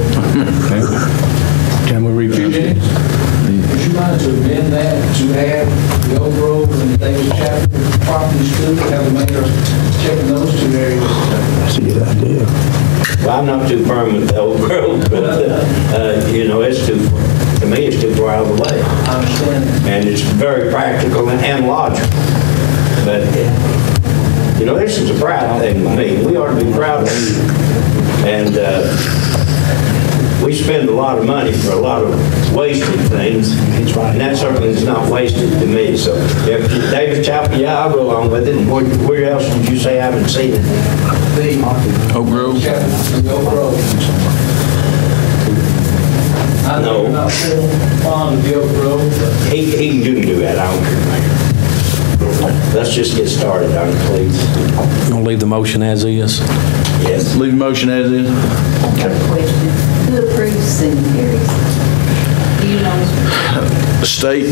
Can we review it? Would you mind to amend that to add the Oak Grove and the Davis Chapel properties to have the mayor checking those 2 areas? That's a good idea. Well, I'm not too firm with the Oak Grove, but, you know, it's to me, it's too far out of the way. I understand. And it's very practical and logical. But, you know, this is a proud thing with me. We ought to be proud of it. And we spend a lot of money for a lot of wasted things, and that certainly is not wasted to me. So, if Davis Chapel, yeah, I'll go along with it. And where else did you say I haven't seen it? Oak Grove? The Oak Grove. I know you're not real fond of the Oak Grove, but You can do that. I don't care, Mayor. Let's just get started on it, please. We'll leave the motion as is. Yes. Leave the motion as is. I have a question. Who approves cemeteries? Do you know? State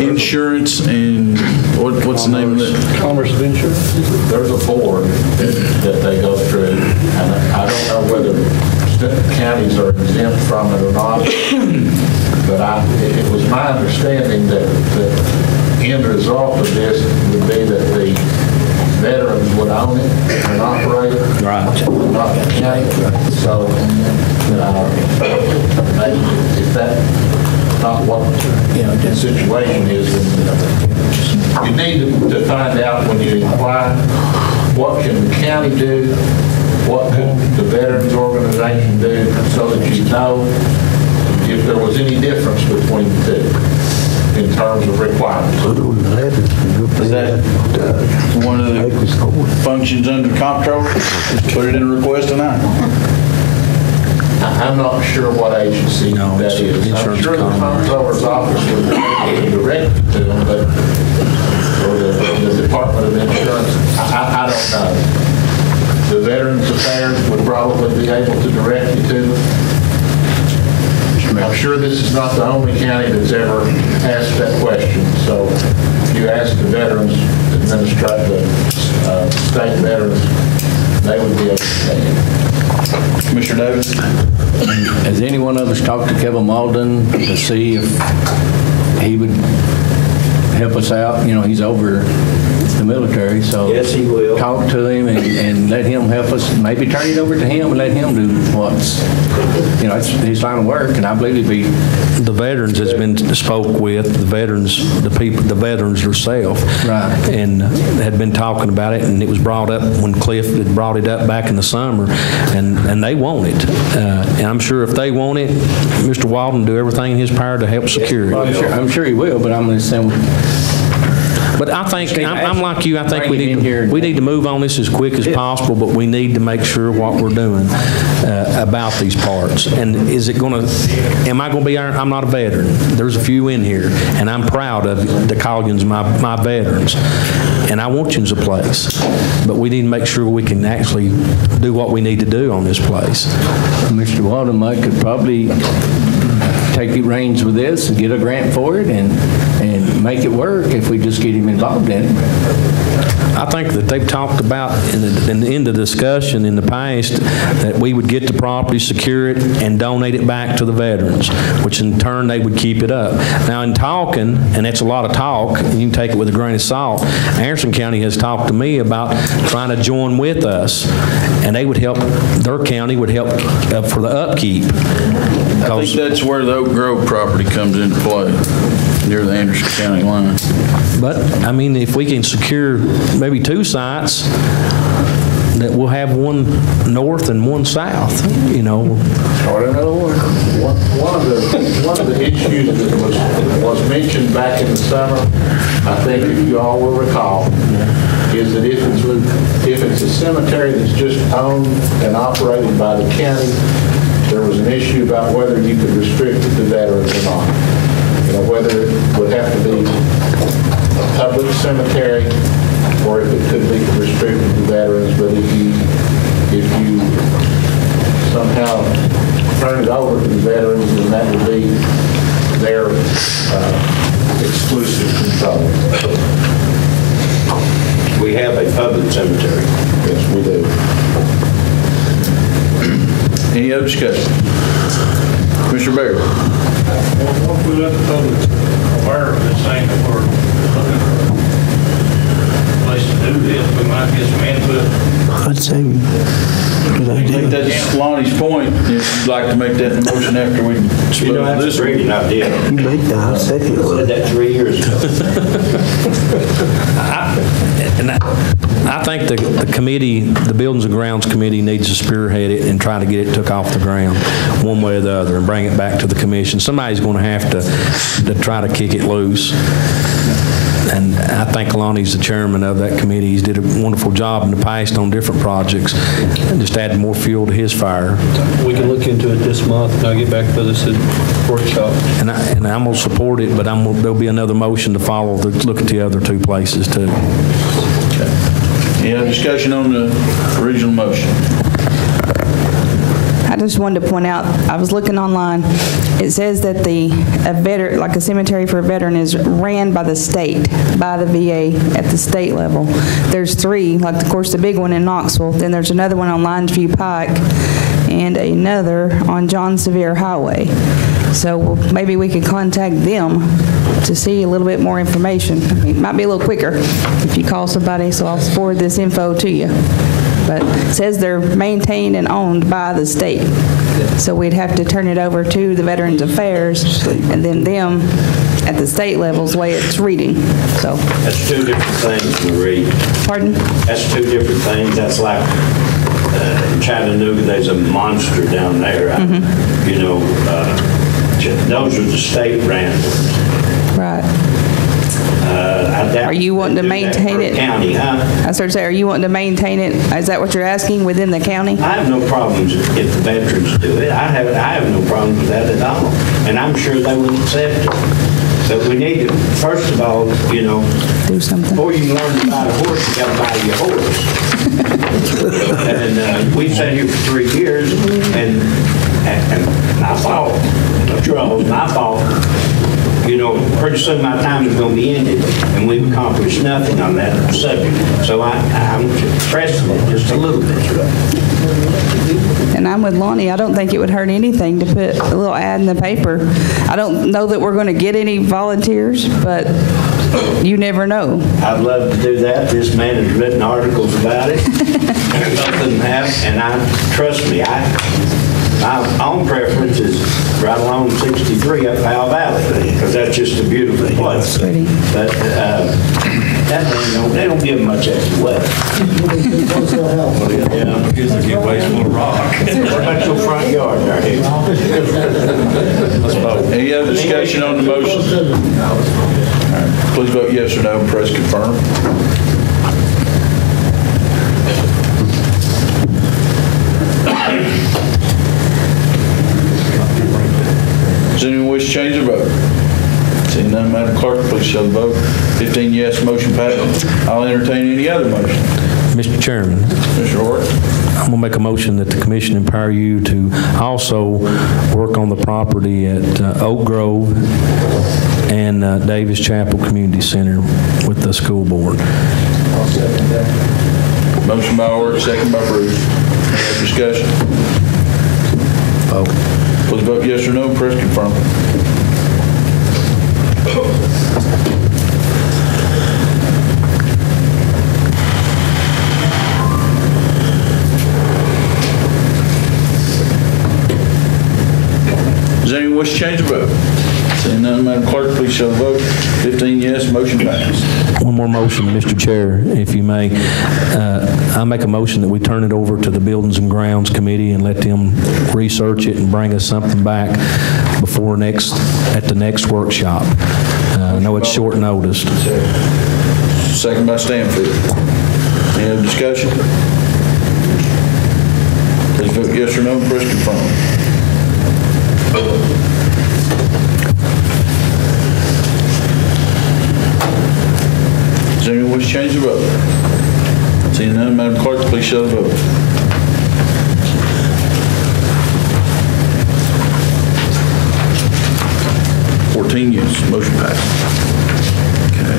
insurance and what's the name of it? Commerce of Insurance? There's a board that they go through, and I don't know whether counties are exempt from it or not, but it was my understanding that the end result of this would be that the veterans would own it and operate it, Right. not the county. So, maybe if that's not what the situation is, you need to find out when you inquire, what can the county do? What could the veterans do so that you know if there was any difference between the two in terms of requirements. Is that one of the functions under comptroller? Just put it in a request tonight. I'm not sure what agency that is. I'm sure the comptroller's office would be able to direct it to them, but or the Department of Insurance, I don't know. The Veterans Affairs would probably be able to direct you to them. I'm sure this is not the only county that's ever asked that question. So if you ask the Veterans Administrator, the state veterans, they would be able to tell you. Commissioner Davis? Has any one of us talked to Kevin Malden to see if he would help us out? You know, he's over the military, so. Yes, he will. Talk to him and let him help us, maybe turn it over to him and let him do what's, you know, it's his line of work, and I believe it'd be. The veterans has been spoke with, the veterans themselves. Right. And had been talking about it, and it was brought up when Cliff had brought it up back in the summer, and they want it. And I'm sure if they want it, Mr. Walden will do everything in his power to help secure it. I'm sure he will, but I'm just saying. But I think, I'm like you, I think we need to move on this as quick as possible, but we need to make sure what we're doing about these parts. And is it going to, am I going to be, I'm not a veteran. There's a few in here, and I'm proud of the Collians, my veterans. And I want you in a place. But we need to make sure we can actually do what we need to do on this place. Mr. Walden might could probably take the reins with this and get a grant for it and make it work if we just get him involved in it. I think that they've talked about in the discussion in the past that we would get the property, secure it, and donate it back to the veterans, which in turn they would keep it up. Now in talking, and it's a lot of talk, and you can take it with a grain of salt, Anderson County has talked to me about trying to join with us, and they would help, their county would help for the upkeep. I think that's where the Oak Grove property comes into play, near the Anderson County line. But, I mean, if we can secure maybe 2 sites, that we'll have one north and one south, you know. Start another one. One of the issues that was mentioned back in the summer, I think if you all will recall, is that if it's a cemetery that's just owned and operated by the county, there was an issue about whether you could restrict it to veterans or not. You know, whether it would have to be a public cemetery or if it could be restricted to veterans. But if you somehow turn it over to the veterans, then that would be their exclusive control. We have a public cemetery. Yes, we do. Any other discussion? Commissioner Barry? Once we let the public aware of this thing that we're looking for a place to do this, we might get some input. I'd say, good I think idea. that's Lonnie's point. If you'd like to make that motion after we You know, that's this a great idea. You make that, I'll second I said it. that 3 years ago. I think the committee, the Buildings and Grounds Committee needs to spearhead it and try to get it took off the ground one way or the other and bring it back to the commission. Somebody's going to have to try to kick it loose. And I think Lonnie's the chairman of that committee. He's did a wonderful job in the past on different projects and just adding more fuel to his fire. We can look into it this month, and I'll get back with us at workshop. And I'm going to support it, but there'll be another motion to follow, look at the other 2 places too. Any other discussion on the original motion? I just wanted to point out, I was looking online, it says that like a cemetery for a veteran is ran by the state, by the VA at the state level. There's 3, like of course the big one in Knoxville, then there's another one on Lions View Pike, and another on John Sevier Highway. So maybe we could contact them to see a little bit more information. It might be a little quicker if you call somebody, so I'll forward this info to you. But it says they're maintained and owned by the state. So we'd have to turn it over to the Veterans Affairs and then them at the state level's way it's reading. So. That's 2 different things, Marie. Pardon? That's 2 different things. That's like Chattanooga, there's a monster down there. You know, those are the state randoms. Right. I doubt Are you wanting to they do that maintain per it? County, huh? I was going to say, are you wanting to maintain it? Is that what you're asking, within the county? I have no problems if the veterans do it. I have no problems with that at all. And I'm sure they would accept it. But we need to, first of all, you know, do something. Before you learn to ride a horse, you got to buy your horse. And we've sat here for 3 years, and I thought, you know, pretty soon my time is going to be ended, and we've accomplished nothing on that subject. So I'm pressing it just a little bit. And I'm with Lonnie. I don't think it would hurt anything to put a little ad in the paper. I don't know that we're going to get any volunteers, but you never know. I'd love to do that. This man has written articles about it. Both of them have, and trust me, my own preference is right along 63 up Powell Valley, because that's just a beautiful place. But they don't give much extra wealth. Yeah, Kids will get way full of rock. What about your front yard right here? Any other discussion on the motion? All right. Please vote yes or no and press confirm. Does anyone wish to change their vote? Seeing none, Madam Clerk, please show the vote. 15 yes, motion passes. I'll entertain any other motion. Mr. Chairman. Mr. Hort. I'm going to make a motion that the commission empower you to also work on the property at Oak Grove and Davis Chapel Community Center with the school board. I'll second that. Motion by Hort, second by Bruce. Any other discussion? Vote. Please vote yes or no, press confirm. Does anyone wish to change the vote? Seeing none, Madam Clerk, please show the vote. 15 yes, motion passed. One more motion, Mr. Chair, if you may. I make a motion that we turn it over to the Buildings and Grounds Committee and let them research it and bring us something back before at the next workshop. I know it's short noticed. Second by Stanfield. Any other discussion? Please vote yes or no and press confirm. Does anyone wish to change the vote? Seeing none, Madam Clerk, please show the vote. Yes, motion passed. Okay.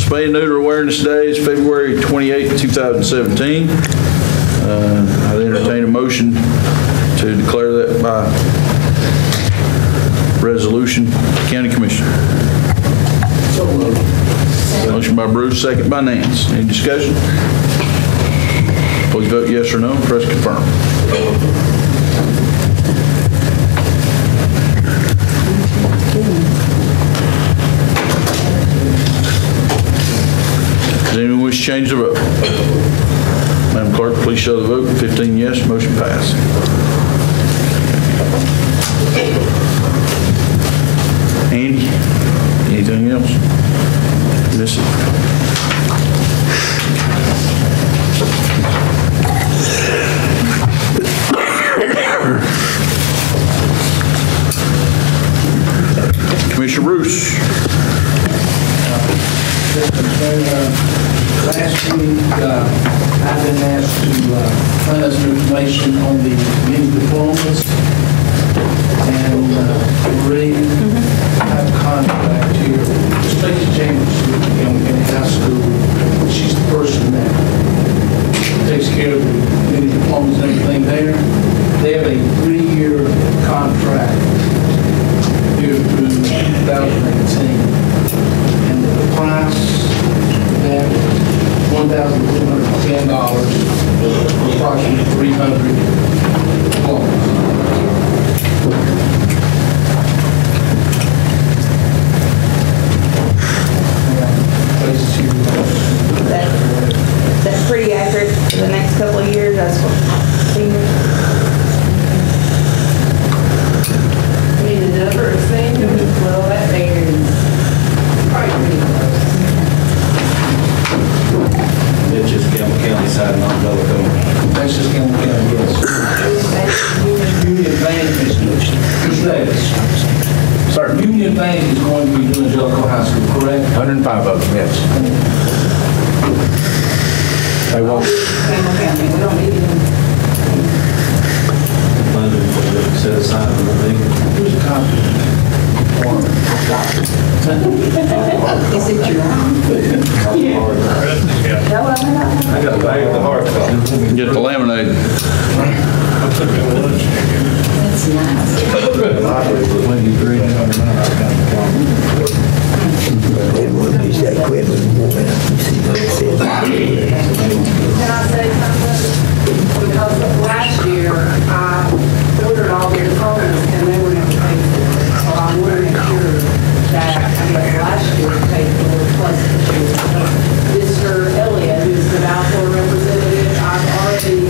Spay and Neuter Awareness Day is February 28, 2017. I'd entertain a motion to declare that by resolution, County Commissioner. So moved. Motion by Bruce, second by Nance. Any discussion? Please vote yes or no. Press confirm. Does anyone wish to change the vote? Madam Clerk, please show the vote. 15 yes, motion passed. Andy, anything else? Miss it? Commissioner Bruce. Last week, I've been asked to find us some information on the mini diplomas. And Marie, I have a contract here. Stacy Chambers, in high school, she's the person that takes care of the mini diplomas and everything there. They have a 3-year contract here through 2018. And the price that $1,210 for approximately 300 diplomas. That's pretty That's what seniors. I mean, the number of seniors, well, that varies probably pretty close. It's just Campbell County side, not Jellicoe. That's just Campbell County, yes. Union Bank is next. Sir, Union Bank is going to be doing Jellicoe High School, correct? 105 of them, yes. They won't. Campbell County, we don't need them. Set aside for the thing. Here's a copy. Is it your own? I got a bag of the hard copy. Get the lemonade. That's nice. Everyone needs that equipment. You see what it says. Can I say something? Because last year, I ordered all the diplomas and they were never paid for. So I want to make sure that, I guess last year was paid for plus this year. Mr. Elliott, who's the Balfour representative, I've already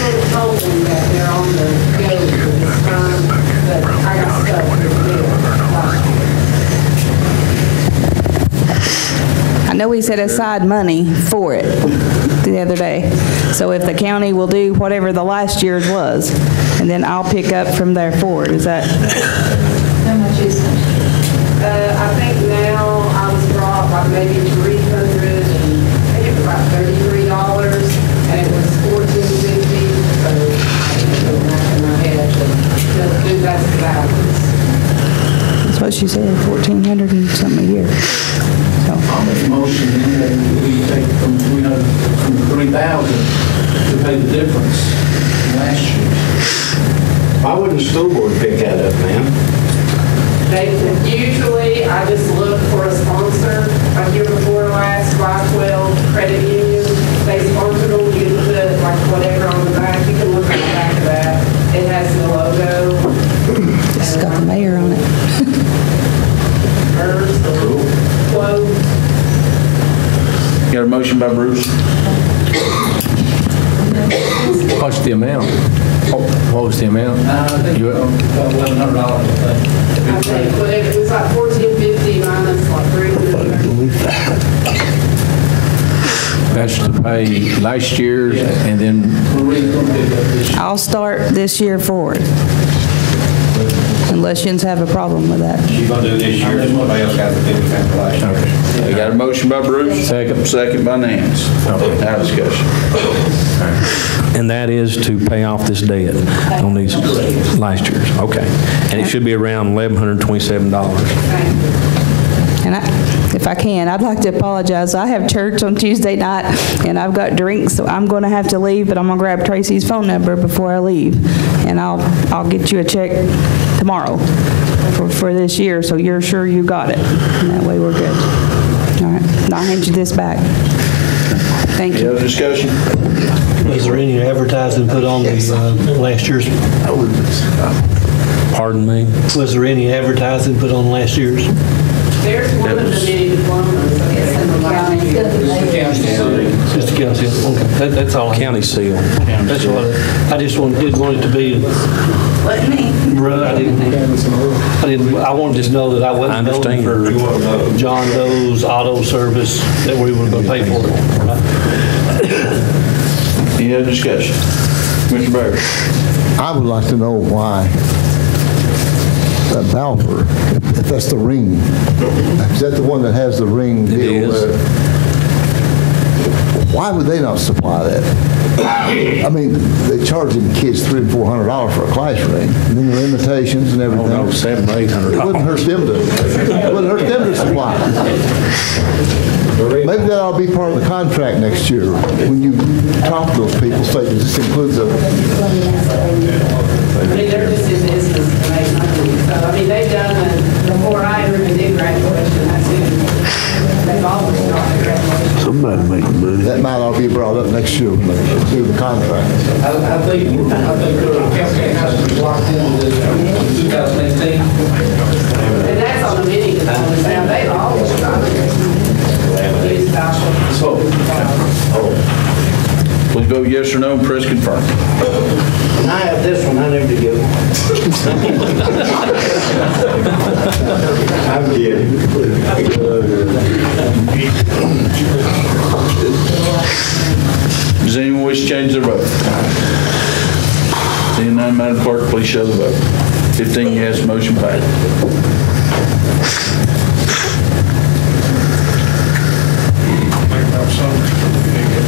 sort of told him that they're on the go for this time, but I got stuck with the bill last year. I know we set aside money for it the other day. So if the county will do whatever the last year's was, and then I'll pick up from there forward, is that? How much is it? I think now I was brought like maybe 300 and I think it was about $33 and it was $14.50. So I didn't go back in my head to do that's the balance. That's what she said, 1,400 and something a year. I'll make a motion that we take from 3,000 to pay the difference from last year. Why wouldn't the school board pick that up, ma'am? Usually I just look for a sponsor. Like year before last, Rockwell Credit Union, they sponsored them. You can put like whatever on the back. You can look at the back of that. It has the logo. It's got the mayor on it. Hers, the quote. Got a motion by Bruce. What's the amount? What was the amount? I think You- about $1,100, I think. I think, but it was like $14.50 minus like $300. That's to pay last year's and then, Marie's going to pick up this year. I'll start this year forward. Unless yous have a problem with that. She's going to do this year, somebody else got the 50% for last year. We got a motion by Bruce. Second by Nance. Now discussion. And that is to pay off this debt on these last year's. Okay. And it should be around $1,127. And if I can, I'd like to apologize. I have church on Tuesday night, and I've got drinks, so I'm going to have to leave, but I'm going to grab Tracy's phone number before I leave, and I'll get you a check tomorrow for this year, so you're sure you got it. And that way we're good. All right. And I'll hand you this back. Thank Any you. other discussion? Was there any advertising put on the last year's? Pardon me? Was there any advertising put on last year's? There's one of the mini diplomas. I guess, in the last year. Just the county seal? Okay, that's all. County seal. That's what, I just didn't want it to be, What me? I wanted to know that I wasn't voting for John Doe's auto service, that we were going to pay for it. Any other discussion? Mr. Barrett? I would like to know why that Balfour, if that's the ring, is that the one that has the ring deal? It is. Why would they not supply that? I mean, they charge them kids $300 and $400 for a class ring, and then the limitations and everything. Oh, no, $700 or $800. It wouldn't hurt them to supply it. Maybe that ought to be part of the contract next year. When you talk to those people, say, does this include the... I mean, they're just in business to make money. So, I mean, they've done it before I ever even did graduation. That's it. They've always started graduation. Somebody make money. That might ought to be brought up next year when they do the contract. I think Campbell House was locked into this 2018. And that's on the mini diplomas. Now, they've always started. We Please vote yes or no and press confirm. And I have this one, I never give one. I'm kidding. Does anyone wish to change their vote? Seeing none, Madam Clerk, please show the vote. 15 yes, motion passed.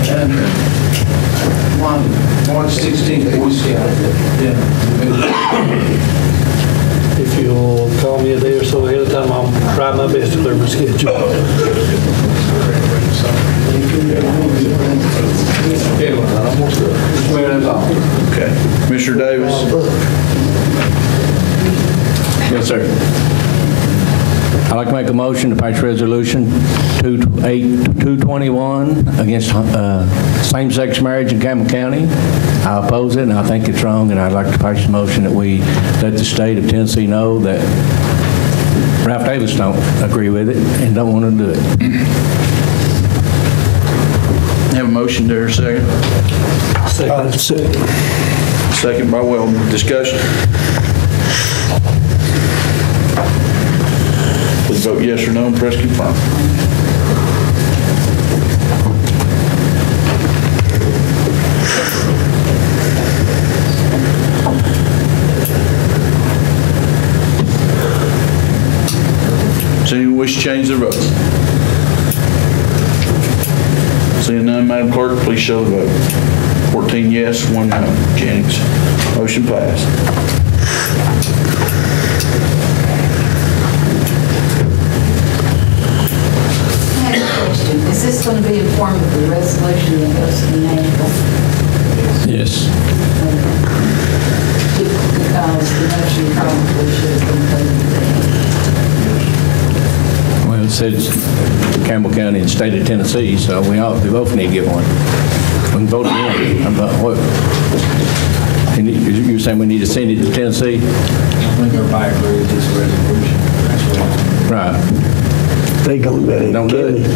And March 16th, Boy Scout. Yeah. If you'll call me a day or so ahead of time, I'll try my best to clear my schedule. Okay. Commissioner Davis? Yes, sir. I'd like to make a motion to pass resolution 221 against same-sex marriage in Campbell County. I oppose it, and I think it's wrong, and I'd like to pass a motion that we let the state of Tennessee know that Ralph Davis don't agree with it and don't want to do it. Have a motion there, second? Second by Weldon. Discussion? Please vote yes or no and press confirm. Does anyone wish to change their vote? Seeing none, Madam Clerk, please show the vote. 14 yes, 1 no. Jennings. Motion passed. Is this going to be in form of a resolution that goes to the national? Yes. Because the motion probably should have been voted Well, it says Campbell County and state of Tennessee, so we both need to get one. We can vote again. About what? You're saying we need to send it to Tennessee? I think everybody agrees with this resolution. Right. They going to Batavia Don't do County. it.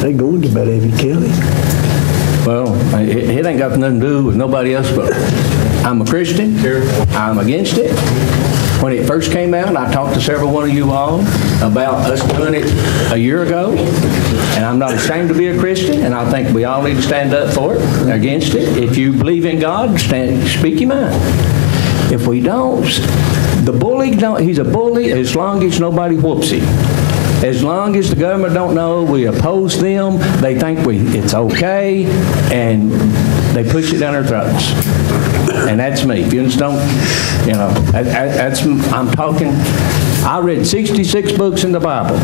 They going to Batavia County. Well, it ain't got nothing to do with nobody else, but I'm a Christian. I'm against it. When it first came out, I talked to several one of you all about us doing it a year ago, and I'm not ashamed to be a Christian, and I think we all need to stand up for it, against it. If you believe in God, speak your mind. If we don't, the bully, he's a bully as long as nobody whoops him. As long as the government don't know we oppose them, they think it's okay, and they push it down their throats. And that's me. If you just don't, I'm talking, I read 66 books in the Bible.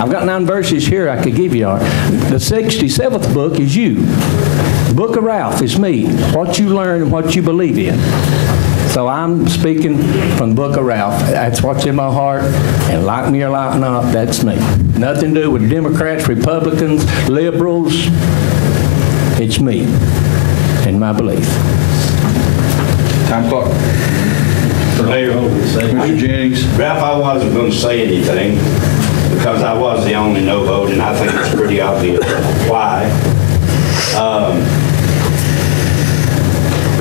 I've got 9 verses here I could give you. The 67th book is you. The book of Ralph is me. What you learn and what you believe in. So I'm speaking from the book of Ralph. That's what's in my heart, and like me or like not, that's me. Nothing to do with Democrats, Republicans, liberals. It's me and my belief. Time clock. Mr. Jennings. Ralph, I wasn't going to say anything because I was the only no vote, and I think it's pretty obvious why.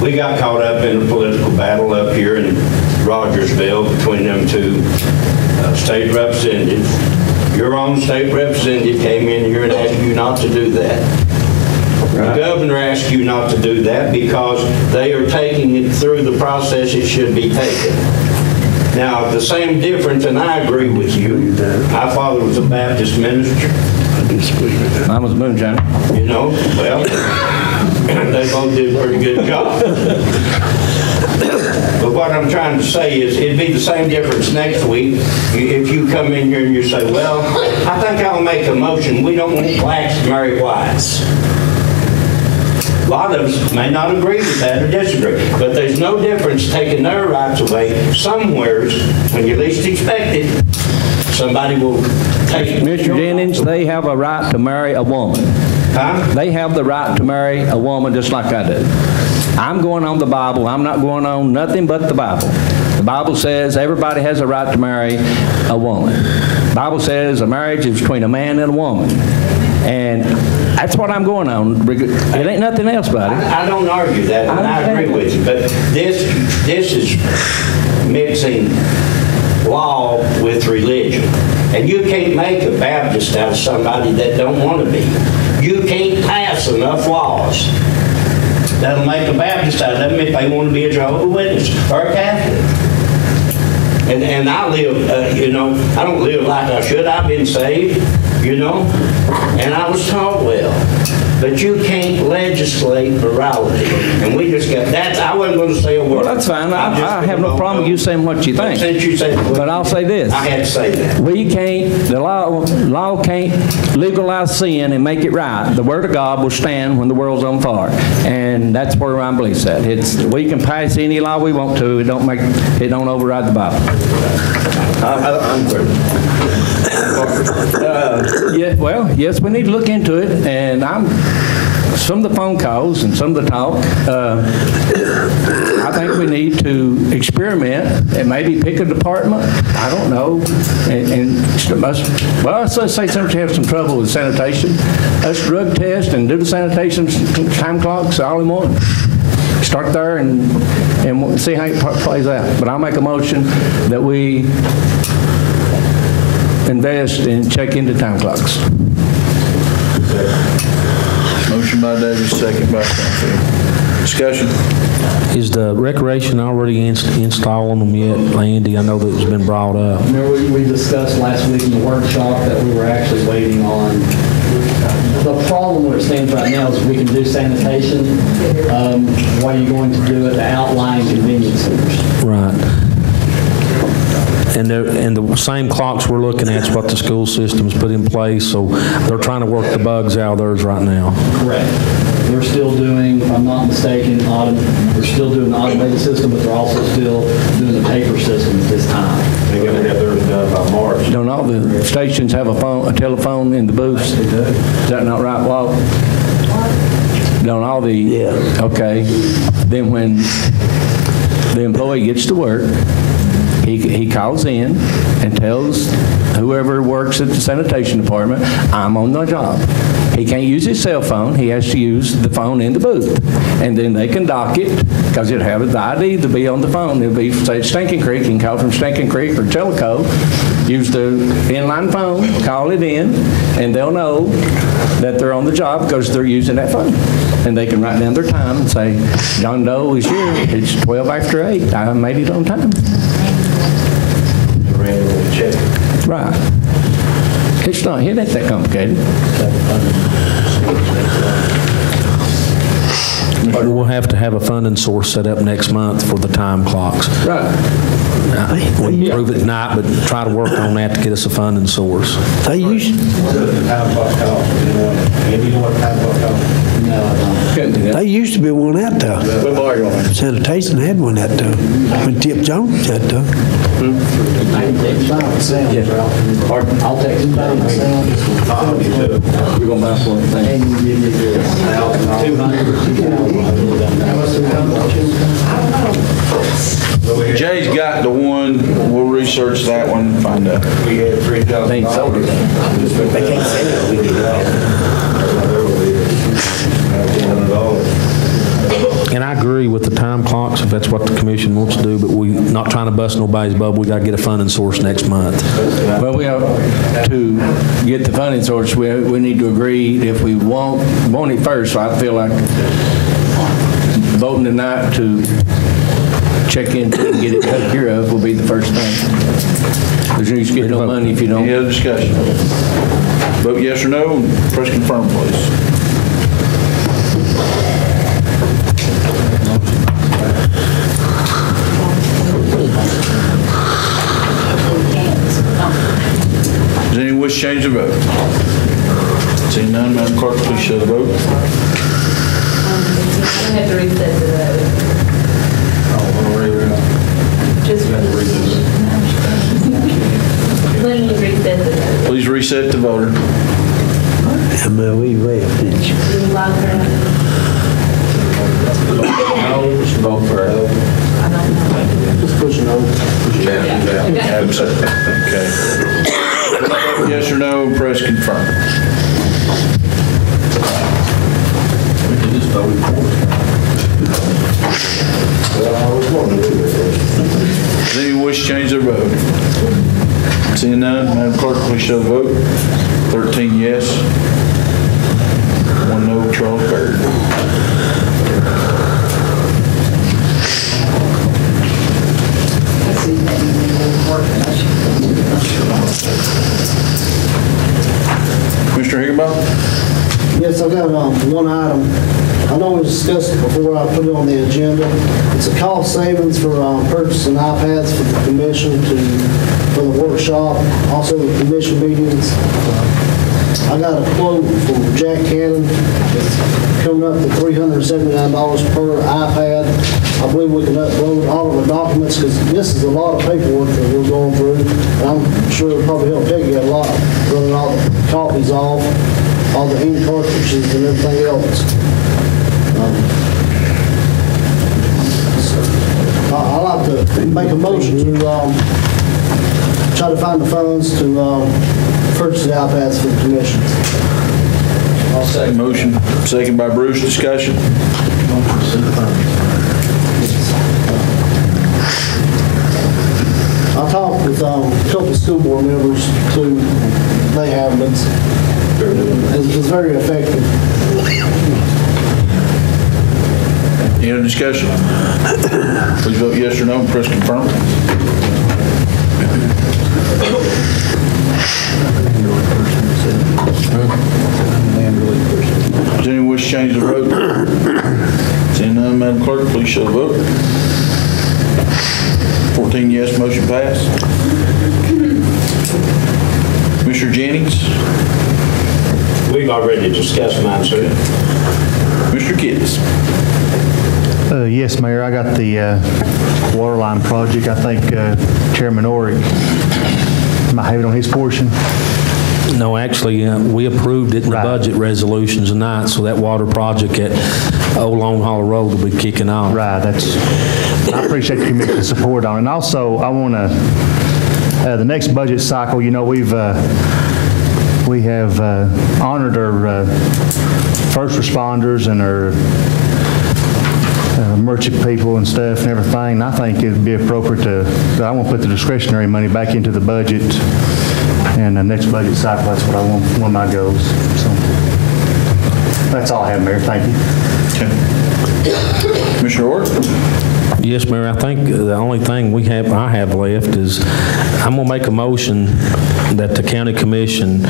We got caught up in a political battle up here in Rogersville between them two state representatives. Your own state representative came in here and asked you not to do that. The governor asked you not to do that because they are taking it through the process it should be taken. Now, the same difference, and I agree with you, my father was a Baptist minister. I was a moonshiner. You know, well, they both did a pretty good job. But what I'm trying to say is it'd be the same difference next week if you come in here and you say, well, I think I'll make a motion. We don't want blacks to marry whites. A lot of us may not agree with that or disagree, but there's no difference taking their rights away somewheres when you least expect it. Somebody will take it. Mr. Jennings, they have a right to marry a woman. Huh? They have the right to marry a woman just like I do. I'm going on the Bible. I'm not going on nothing but the Bible. The Bible says everybody has a right to marry a woman. The Bible says a marriage is between a man and a woman. And That's what I'm going on. It ain't nothing else, buddy. I don't argue that, and I agree with you, but this is mixing law with religion. And you can't make a Baptist out of somebody that don't want to be. You can't pass enough laws that'll make a Baptist out of them if they want to be a Jehovah's Witness or a Catholic. And I live, I don't live like I should. I've been saved, and I was taught well. But you can't legislate morality. And we just got that. I wasn't going to say a word. Well, that's fine. I have no problem with you saying what you think. Since you said, but I'll say this. I had to say that. We can't, the law can't legalize sin and make it right. The Word of God will stand when the world's on fire. And that's where I believe that. We can pass any law we want to. It don't override the Bible. I'm good. Yes, we need to look into it, and some of the phone calls and some of the talk, I think we need to experiment and maybe pick a department, I don't know, let's say somebody has some trouble with sanitation, let's drug test and do the sanitation time clocks all in one. Start there and see how it plays out. But I'll make a motion that we invest and check into time clocks. Motion by Davis, second by Stanfield. Discussion. Is the recreation already installing them yet, Andy? I know that it's been brought up. Remember we discussed last week in the workshop that we were actually waiting on. The problem where it stands right now is we can do sanitation. What are you going to do at the outlying convenience centers? Right. And the same clocks we're looking at is what the school system's put in place, so they're trying to work the bugs out of theirs right now. Correct. They're still doing, if I'm not mistaken, they're still doing the automated system, but they're also still doing the paper system at this time. They're going to have theirs done by March. Don't all the stations have a telephone in the booths? They do. Is that not right, Walt? Don't all the... Yeah. Okay. Then when the employee gets to work, he calls in and tells whoever works at the sanitation department, I'm on the job. He can't use his cell phone. He has to use the phone in the booth. And then they can dock it, because it'll have the ID to be on the phone. It'll be, say, Stinking Creek. You can call from Stinking Creek or Jellicoe. Use the inline phone, call it in, and they'll know that they're on the job because they're using that phone. And they can write down their time and say, John Doe is here. It's 12 after 8. I made it on time. Right. It ain't that complicated. We'll have to have a funding source set up next month for the time clocks. Right. We can prove it not, but try to work on that to get us a funding source. They used They used to be one out there. Sanitation had one out there. When Tip Jones out there. I can take some time myself. I'll take some time myself. You're going to buy one thing. And you give me 200 or 2,000. Jay's got the one. We'll research that one and find out. We had $3,000. They ain't sold it. They can't say that. We did that. And I agree with the time clocks, if that's what the commission wants to do, but we're not trying to bust nobody's bubble. We got to get a funding source next month. Well, we have to get the funding source. We need to agree if we want it first. So I feel like voting tonight to check into and get it taken care of will be the first thing. There's no use getting no money if you don't. Any other discussion? Vote yes or no, and press confirm, please. Does anyone wish to change the vote? Seeing none, Madam Clerk, please show the vote. I have to reset the vote. Just let me reset the vote. Please reset the voter. MLE left, didn't you? Vote for it. Just push it over. Okay. Yes or no, press confirm. Well, I was wanting to do it. Does anyone wish to change their vote? Seeing none, Madam Clerk, please show the vote. 13 yes, 1 no, Charles Byrd. Commissioner Higginbotham? Yes, I've got one item. I know we discussed it before I put it on the agenda. It's a cost savings for purchasing iPads for the commission for the workshop, also the commission meetings. I got a quote from Jack Cannon. It's coming up to $379 per iPad. I believe we can upload all of the documents because this is a lot of paperwork that we're going through. And I'm sure it'll probably help Peggy a lot, running all the copies off, all the ink cartridges and everything else. I'd like to make a motion to try to find the funds to purchase the iPads for the commission. I'll second. Motion, second by Bruce. Discussion. I talked with a couple of school board members too. They have, but it's very effective. Any other discussion? Please vote yes or no and press confirm. Does anyone wish to change the vote? Seeing none, Madam Clerk, please show the vote. 14 yes, motion passed. Commissioner Jennings? We've already discussed mine, sir. Mr. Kitts? Yes, Mayor, I got the water line project. I think Chairman Orick, am I having on his portion? No, actually, we approved it in the budget resolutions tonight, so that water project at Old Long Hollow Road will be kicking off. Right, I appreciate the commission's support on it. And also, I want to, the next budget cycle, you know, we have honored our first responders and our merchant people and stuff and everything. And I think it'd be appropriate I want to put the discretionary money back into the budget. And the next budget cycle, that's what I want, one of my goals. So that's all I have, Mayor. Thank you. Okay. Commissioner Orr? Yes, Mayor, I think the only thing I have left is I'm going to make a motion that the county commission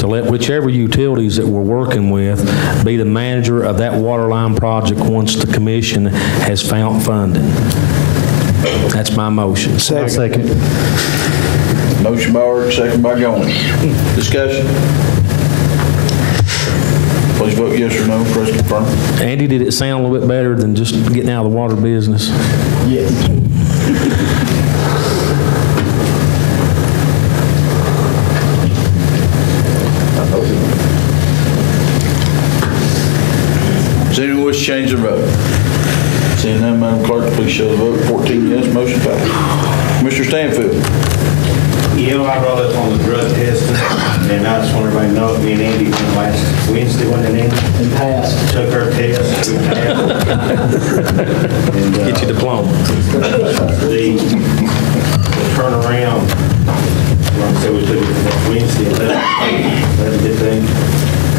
to let whichever utilities that we're working with be the manager of that water line project once the commission has found funding. That's my motion. Second. Motion by Orr, second by Goins. Discussion. Please vote yes or no. Press confirm. Andy, did it sound a little bit better than just getting out of the water business? Yes. Does anyone wish to change their vote? Seeing none, Madam Clerk, please show the vote. 14 yes, motion passed. Commissioner Stanfield? You know, I brought up on the drug testing, and I just want everybody to know, me and Andy went last Wednesday, went in and passed, took our test, we passed. And, Get your diploma. The turnaround, like I said, we took it Wednesday, that's a good thing.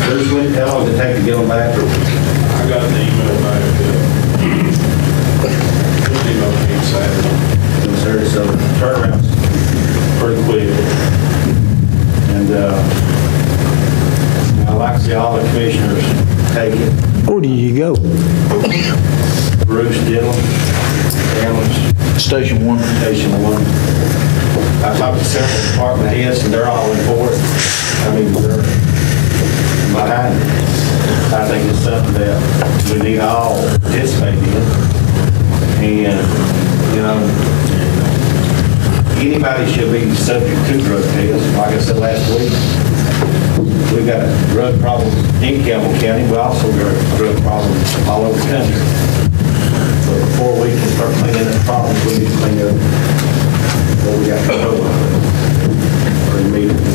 Bruce, how long did it take to get them back? I got an email back, email came Saturday. So turnaround's pretty quick. And I like to see all the commissioners take it. Where did you go? Bruce, Dillon, Allen's. Station 1. Station 1. I talked to several department heads, and they're all in for it. I mean, they're behind it. I think it's something that we need all to participate in. And, you know, anybody should be subject to drug tests. Like I said last week, we've got a drug problem in Campbell County. We also got a drug problem all over the country. But before we can start cleaning up problems, we need to clean up what we got control of immediately.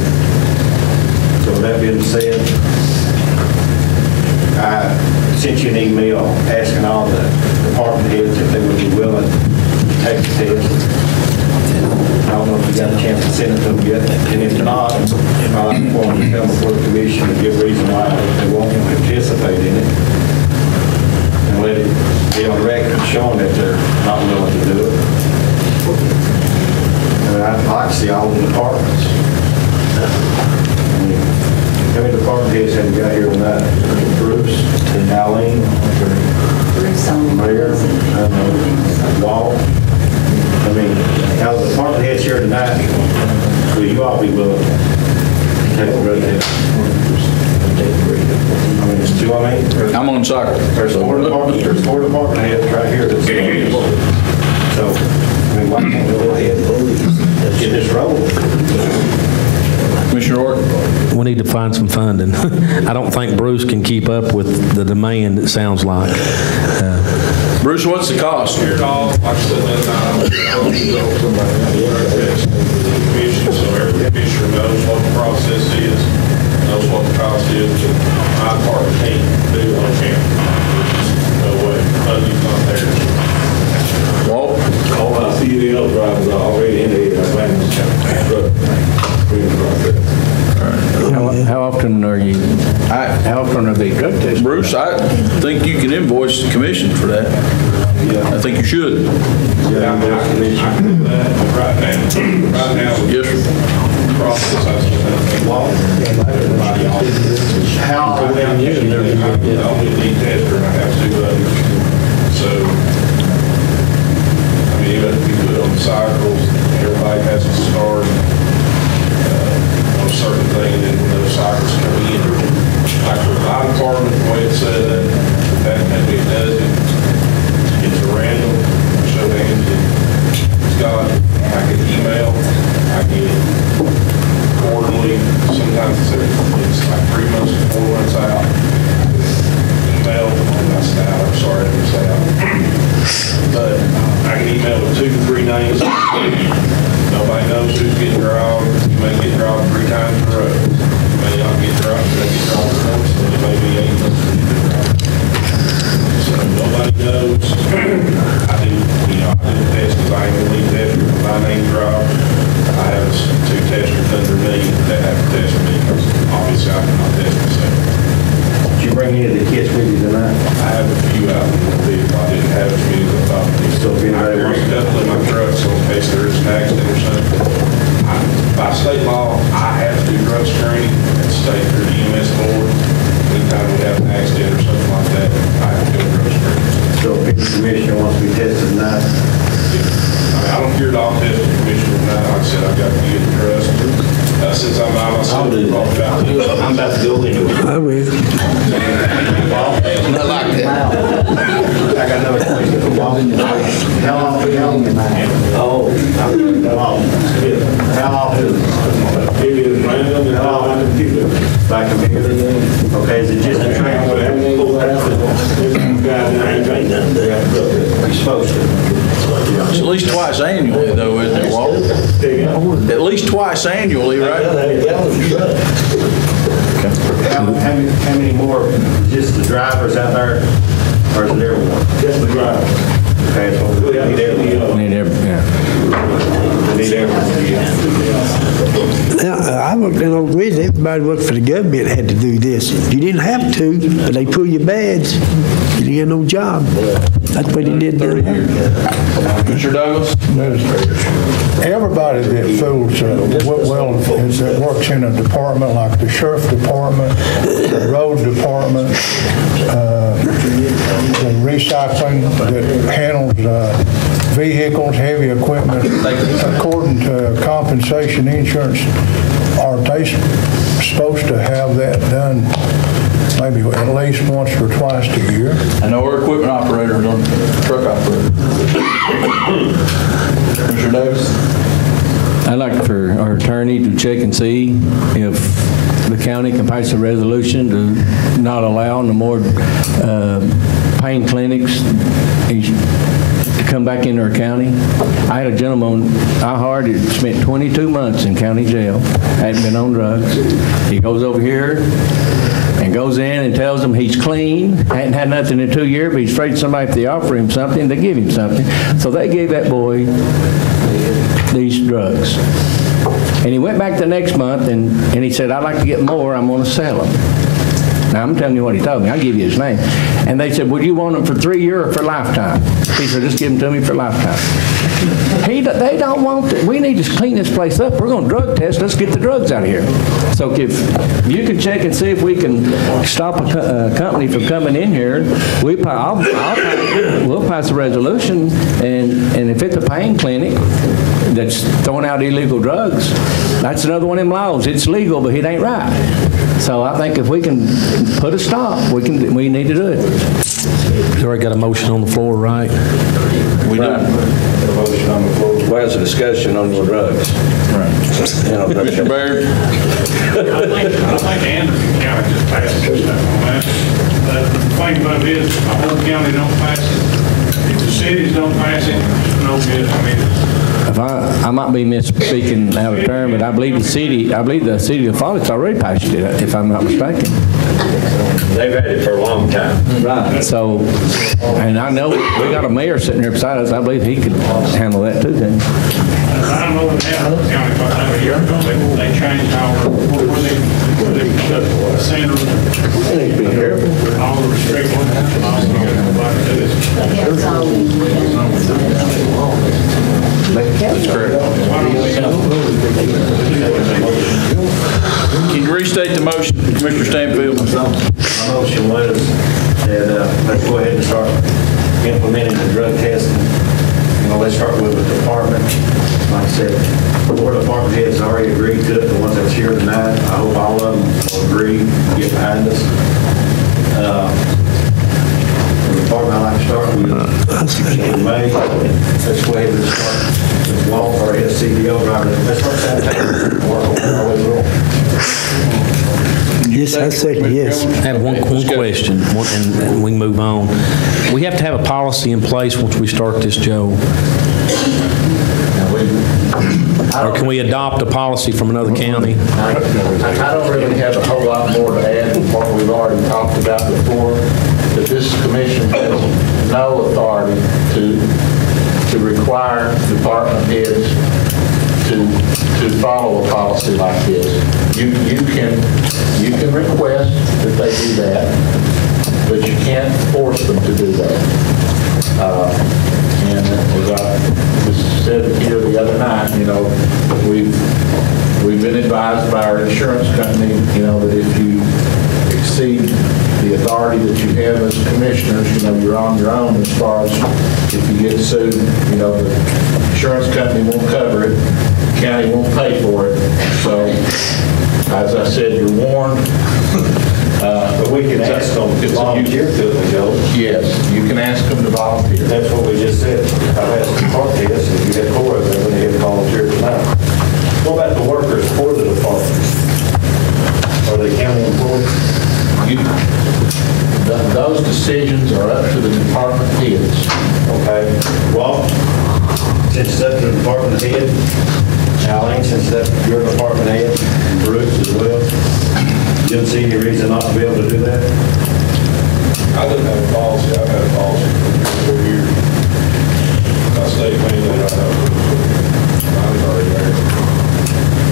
So with that being said, I sent you an email asking all the department heads if they would be willing to take the test. I don't know if you got a chance to send it to them yet, and if not, I'll inform them before the commission to give reason why they won't participate in it. And let it be on record showing that they're not willing to do it. And I'd like to see all the departments. How many department heads have you got here tonight? Bruce, Eileen, Mayor, Walt. I mean, now the department heads here tonight, will you all be willing to take a road test? I mean, it's two, I'm on soccer. There's four department heads right here that's so, I mean, why can't we go ahead and get this rolling? Commissioner Orton? We need to find some funding. I don't think Bruce can keep up with the demand, it sounds like. Bruce, what's the cost? Here it all, like I said, I'll go somebody commission, so every commissioner knows what the process is, knows what the cost is. My part can't do on camera. No way, funding's not there. Walt? All my CDL drivers are already in the How often are you, how often are they drug tested? Bruce, I think you can invoice the commission for that. Yeah. I think you should. Yeah, I'm the commission. Right now, Yes, sir. process, I just long. How are we I'm using their lead tester, and I have two others. So, I mean, even if we put on cycles, everybody has to start on a certain thing, and then when those cycles come in, like with my department, the way it's set up, that company does it, it's a random, show hands, and Scott, I get email, I get quarterly, sometimes it's like 3 months to 4 months out. Email, and that's out, I'm sorry, I didn't say out. But I can email with 2 to 3 names. Nobody knows who's getting dropped. You may get dropped 3 times in a row. You may not get dropped, you may get dropped once, and it may be 8 months to get dropped. So nobody knows. I do the test because I ain't gonna leave tester. If my name's dropped, I have 2 testers under me that have to test me because obviously I cannot test myself. Did you bring any of the kits with you tonight? I have a few out in the vehicle. I didn't have as many as I thought. So if anybody I wants bring a couple in my truck, so in case there is an accident or something. By state law, I have to do drug screening and state through the EMS board. Anytime we have an accident or something like that, I have to go drug screening. So if any commissioner wants to be tested tonight? I don't care about testing the commissioner tonight. Like I said, I've got to get the trust. Since I'm out, I'll do that. I'm about to go anyway. I will. Not like that. I got another question. How often? How often? Maybe it's random, and how I can keep it. Back in here? Okay, is it just a training? You're supposed to. It's at least twice annually, though, isn't it, Walt? At least twice annually, right? How many more, just the drivers out there, or is it everyone? Just the driver. Okay, so we need everyone. Need every, We need everyone. Now, I worked in Oak Ridge, everybody worked for the government had to do this. You didn't have to, but they pull your badge, you didn't get no job. That's what he did there. Mr. Douglas? Everybody that feels that works in a department like the sheriff department, the road department, the recycling that handles vehicles, heavy equipment, according to compensation insurance, are they supposed to have that done maybe at least once or twice a year? I know our equipment operators on truck operators. Mr. Davis? I'd like for our attorney to check and see if the county can pass a resolution to not allow no more pain clinics to come back into our county. I had a gentleman I hired that spent 22 months in county jail, hadn't been on drugs. He goes over here and goes in and tells them he's clean, hadn't had nothing in 2 years, but he's afraid somebody, if they offer him something, they give him something. So they gave that boy these drugs. And he went back the next month and he said, I'd like to get more, I'm going to sell them. Now, I'm telling you what he told me. I'll give you his name. And they said, would you want them for 3 years or for lifetime? He said, just give them to me for lifetime. They don't want it. We need to clean this place up. We're going to drug test. Let's get the drugs out of here. So if you can check and see if we can stop a company from coming in here, we'll pass a resolution, and if it's a pain clinic that's throwing out illegal drugs, that's another one of them laws. It's legal, but it ain't right. So I think if we can put a stop, we need to do it. You already got a motion on the floor, right? We do. A motion on the floor. Well, it's a discussion on the drugs. Right. Mr. Baird? I think Anderson County just passed this stuff on that. But the thing about it is, the whole county don't pass it. If the cities don't pass it, it's no good. I mean, I might be misspeaking out of term, but I believe the city of Follett's already passed it, if I'm not mistaken. They've had it for a long time. Right. So, and I know we got a mayor sitting here beside us. I believe he could handle that too, then. I know in Hamilton County, about a year ago, they changed where they put the center, all the restrictions, and all the That's correct. Can you restate the motion, Commissioner Stanfield? My motion was that let's go ahead and start implementing the drug testing. Let's start with the department. Like I said, the board department heads already agreed to it, the ones that's here tonight. I hope all of them will agree, get behind us. The department I'd like to start with in May. Let's go ahead and start with Walt, our CDO driver. Let's start sanitizing and work on our way through. Yes, I second, yes. I have one question, and we can move on. We have to have a policy in place once we start this, Joe. Or can we adopt a policy from another county? I don't really have a whole lot more to add than what we've already talked about before, that this commission has no authority to require department heads to follow a policy like this. You can request that they do that, but you can't force them to do that. And as I just said here the other night, we've been advised by our insurance company, that if you exceed the authority that you have as commissioners, you're on your own as far as if you get sued, the insurance company won't cover it, the county won't pay for it. So, as I said, you're warned. But we can ask them to volunteer to it, Joe. Yes, you can ask them to volunteer. That's what we just said. I've asked the department heads, if you had 4 of them, when they had volunteered tonight. What about the workers for the department? Are they county employees? Those decisions are up to the department heads. Okay. Well, since it's up to the department head, Allen, since that's your department head, Bruce as well, you don't see any reason not to be able to do that? I didn't have a policy. I've had a policy for 4 years. I say mainly I have. I'm already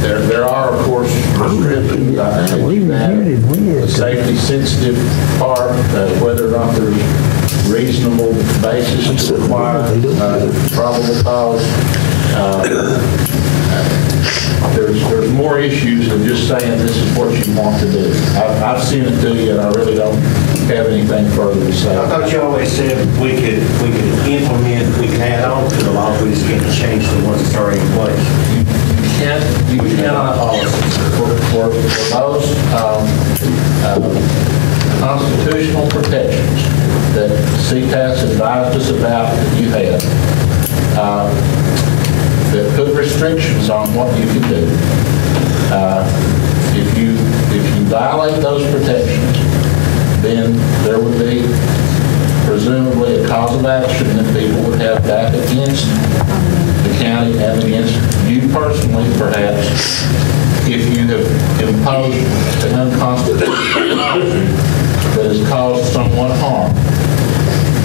there. There are, of course, restrictions. I think you have the safety-sensitive part, whether or not there's reasonable basis to require probable cause. There's more issues than just saying this is what you want to do. I've seen it to you, and I really don't have anything further to say. I thought you always said we could implement, we can add on to the law, we just can't change the ones that's already in place. You cannot, for those constitutional protections that CTAS advised us about that you have, that put restrictions on what you can do. If you violate those protections, then there would be presumably a cause of action that people would have back against the county and against you personally, perhaps, if you have imposed an unconstitutional policy that has caused someone harm.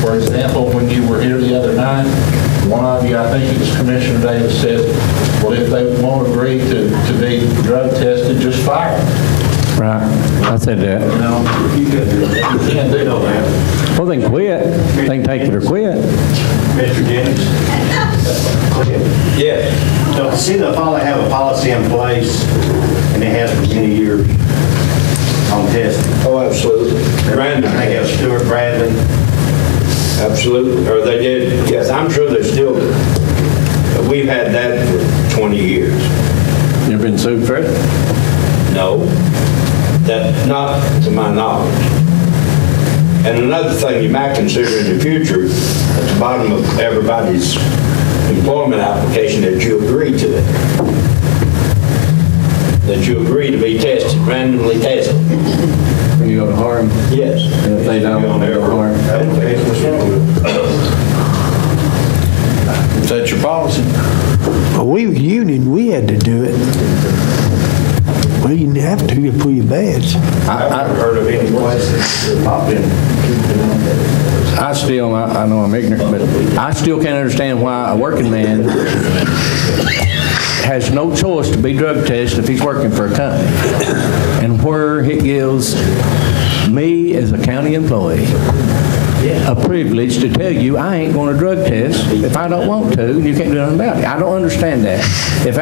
For example, when you were here the other night, one of you, I think it was Commissioner Davis, said, well, if they won't agree to be drug tested, just fire them. Right, I said that. No, you can't do that. Well, they can quit. They can take it or quit. Mr. Jennings? Yes. So, see, they finally have a policy in place, and it has for many years on testing. Oh, absolutely. Brandon. I think it was Stuart Bradley. Absolutely. Or they did, yes, I'm sure they're still, we've had that for 20 years. You ever been sued for it? No, that, not to my knowledge. And another thing you might consider in the future, at the bottom of everybody's employment application, that you agree to it. That you agree to be tested, randomly tested. When you go to harm? Yes. And if they don't, they go to harm. Is that your policy? Well, we were union, we had to do it. Well, you didn't have to for your badge. I've never heard of any place that's not been. I know I'm ignorant, but I still can't understand why a working man has no choice to be drug tested if he's working for a company. And where it gives me as a county employee a privilege to tell you I ain't going to drug test if I don't want to, and you can't do nothing about it. I don't understand that. If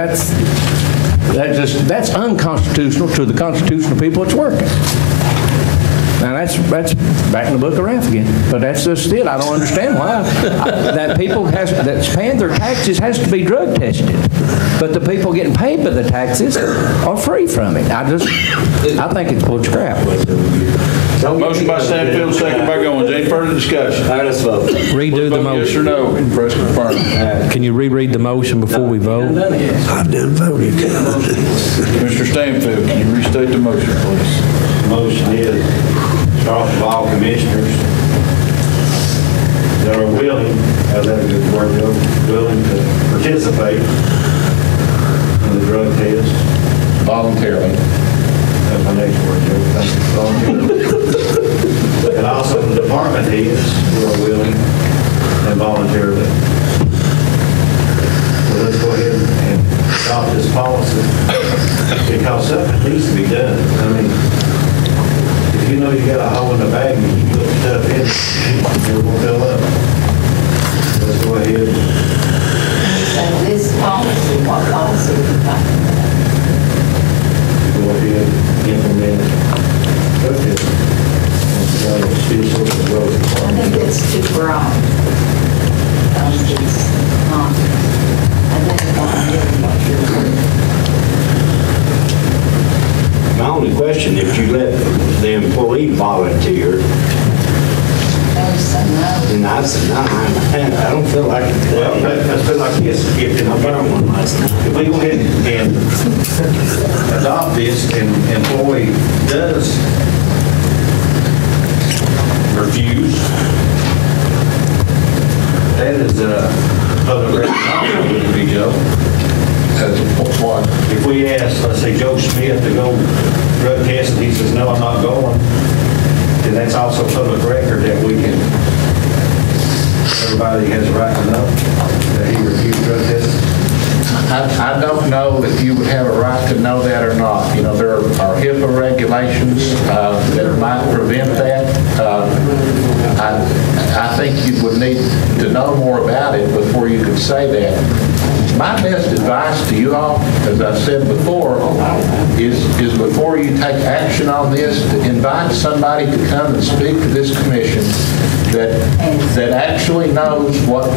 that's unconstitutional to the constitutional people that's working. Now that's back in the book of Ralph again, but that's just still, I don't understand why that people that's paying their taxes has to be drug tested, but the people getting paid by the taxes are free from it. I think it's bull crap. Motion by Stanfield, second by Goins. Any further discussion? All right, let's vote. Redo the motion. Yes or no? Press confirm. Can you reread the motion before we vote? I've done voted. Mr. Stanfield, can you restate the motion, please? Motion is start with all commissioners that are willing, how's that a good word, Joe? Willing to participate in the drug test. Voluntarily. That's my next word, Joe. Thank you. Voluntarily. And also the department heads who are willing and voluntarily. So let's go ahead and adopt this policy because something needs to be done. I mean, if you know you got a hole in the bag and you put stuff in it, it will fill up. Let's go ahead. So this policy, what policy are you talking about? Go ahead and implement drug testing. I think it's too broad. It's not identifying what you're doing. My only question, if you let the employee volunteer, then I said, no, I don't feel like it. Well, let's feel like this. If we go ahead and adopt this and employee does refuse, that is a public record, wouldn't it be, Joe? If we ask, let's say, Joe Smith to go drug test and he says, no, I'm not going, then that's also public record that we can, everybody has a right to know that he refused drug testing. I don't know if you would have a right to know that or not. You know, there are HIPAA regulations that might prevent that. I think you would need to know more about it before you could say that. My best advice to you all, as I said before, is before you take action on this, to invite somebody to come and speak to this commission that actually knows what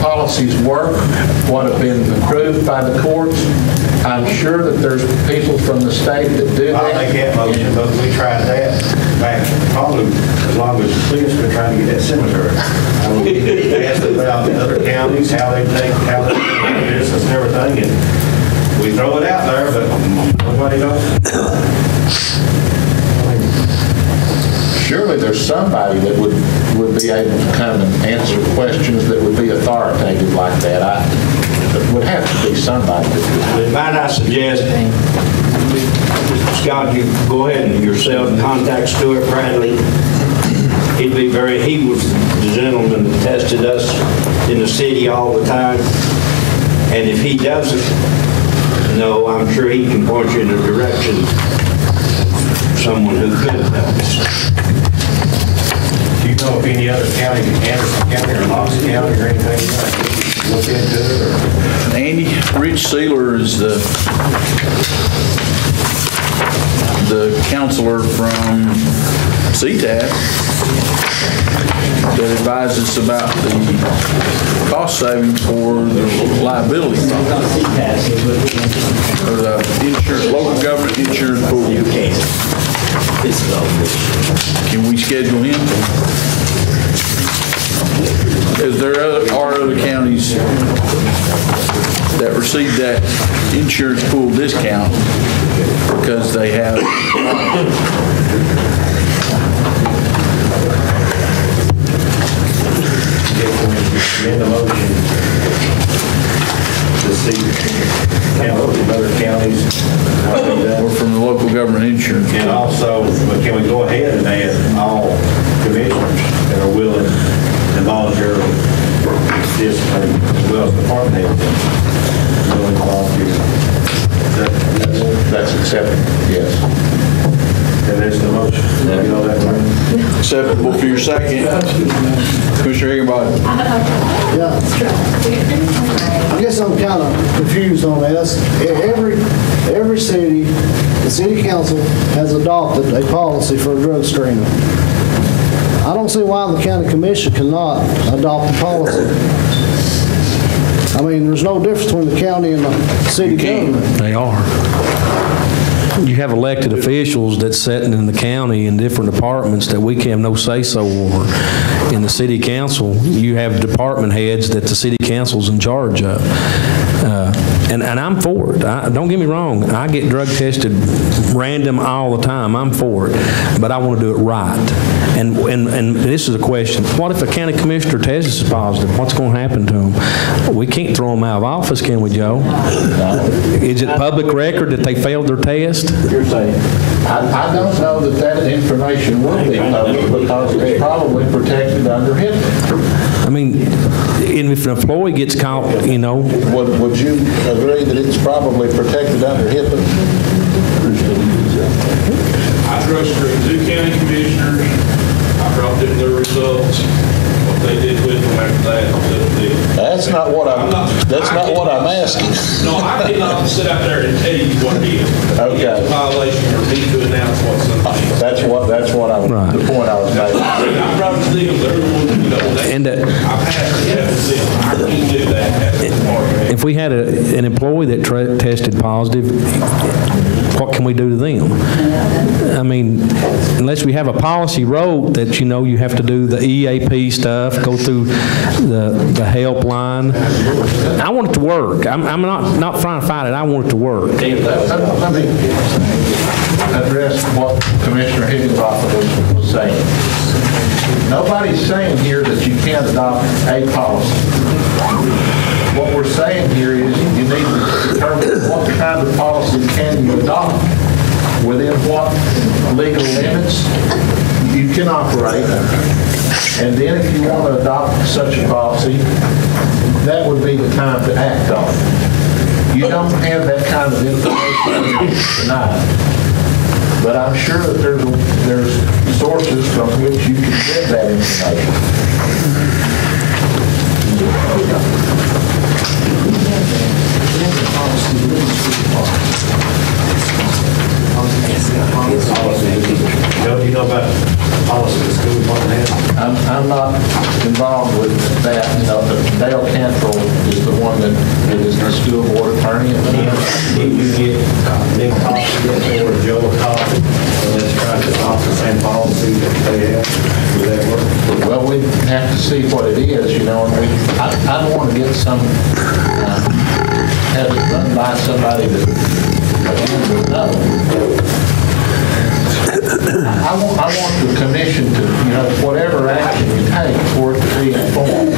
policies work, what have been approved by the courts. I'm sure that there's people from the state that do that. I'll make that motion, but we tried that back probably as long as the police been trying to get that cemetery. We asked about the other counties, how they do business and everything, and we throw it out there, but nobody knows. Surely there's somebody that would be able to come and answer questions that would be authoritative like that. There would have to be somebody that Might I suggest, Scott, you go ahead and yourself contact Stuart Bradley. He was the gentleman that tested us in the city all the time. And if he doesn't know, I'm sure he can point you in the direction of someone who could help us. Do you know if any other county, Anderson County or Knox County or anything, look into it? Or? Andy, Rich Sealer is the counselor from CTAS that advises us about the cost savings for the liability. Or the insurance, local government insurance pool. Can we schedule him? Is there are other counties that receive that insurance pool discount because they have Amend the motion to see other counties or from the local government insurance. And also, can we go ahead and add all commissioners that are willing to voluntarily participate, as well as department heads willing to volunteer? That's accepted? Yes. And there's the motion. You know that, right? Acceptable for your second. Commissioner Higginbottom. Yeah. I guess I'm kind of confused on this. Every city, the city council has adopted a policy for a drug screening. I don't see why the county commission cannot adopt a policy. I mean, there's no difference between the county and the city government. They are. You have elected officials that's sitting in the county in different departments that we can have no say-so over. In the city council, you have department heads that the city council's in charge of. And I'm for it. Don't get me wrong. I get drug tested random all the time. I'm for it. But I want to do it right. And this is a question. What if a county commissioner tests positive? What's going to happen to them? We can't throw them out of office, can we, Joe? Is it public record that they failed their test? You're saying, I don't know that information will be public because it's probably protected under HIPAA. I mean, if an employee gets caught, you know. Would you agree that it's probably protected under HIPAA? I drug screened 2 county commissioners. I brought them their results. What they did with them after that was up to them. That's not what I'm asking. No, I cannot sit out there and tell you what it is. Okay. It's a violation or need to announce what something is. That's what I was, the point I was making. I brought them, they're the ones who know. I passed it to them. I can do that. If we had an employee that tested positive, what can we do to them? I mean, unless we have a policy wrote that, you know, you have to do the EAP stuff, go through the helpline. I want it to work. I'm not trying to fight it. I want it to work. Let me address what Commissioner Higginbotham was saying. Nobody's saying here that you can't adopt a policy. What we're saying here is you need to determine what kind of policy can you adopt, within what legal limits you can operate, and then if you want to adopt such a policy, that would be the time to act on it. You don't have that kind of information tonight, but I'm sure that there's sources from which you can get that information. You know about policy the school department has? I'm not involved with that. You know, Dale Cantrell is the one that is the school board attorney. You get Nick Coffey or Joe Coffey, and let's try to adopt the same policy that they have. Would that work? Well, we have to see what it is, you know, and I don't want to get have it run by somebody that would know. I want the commission to, you know, whatever action you take for it to be informed.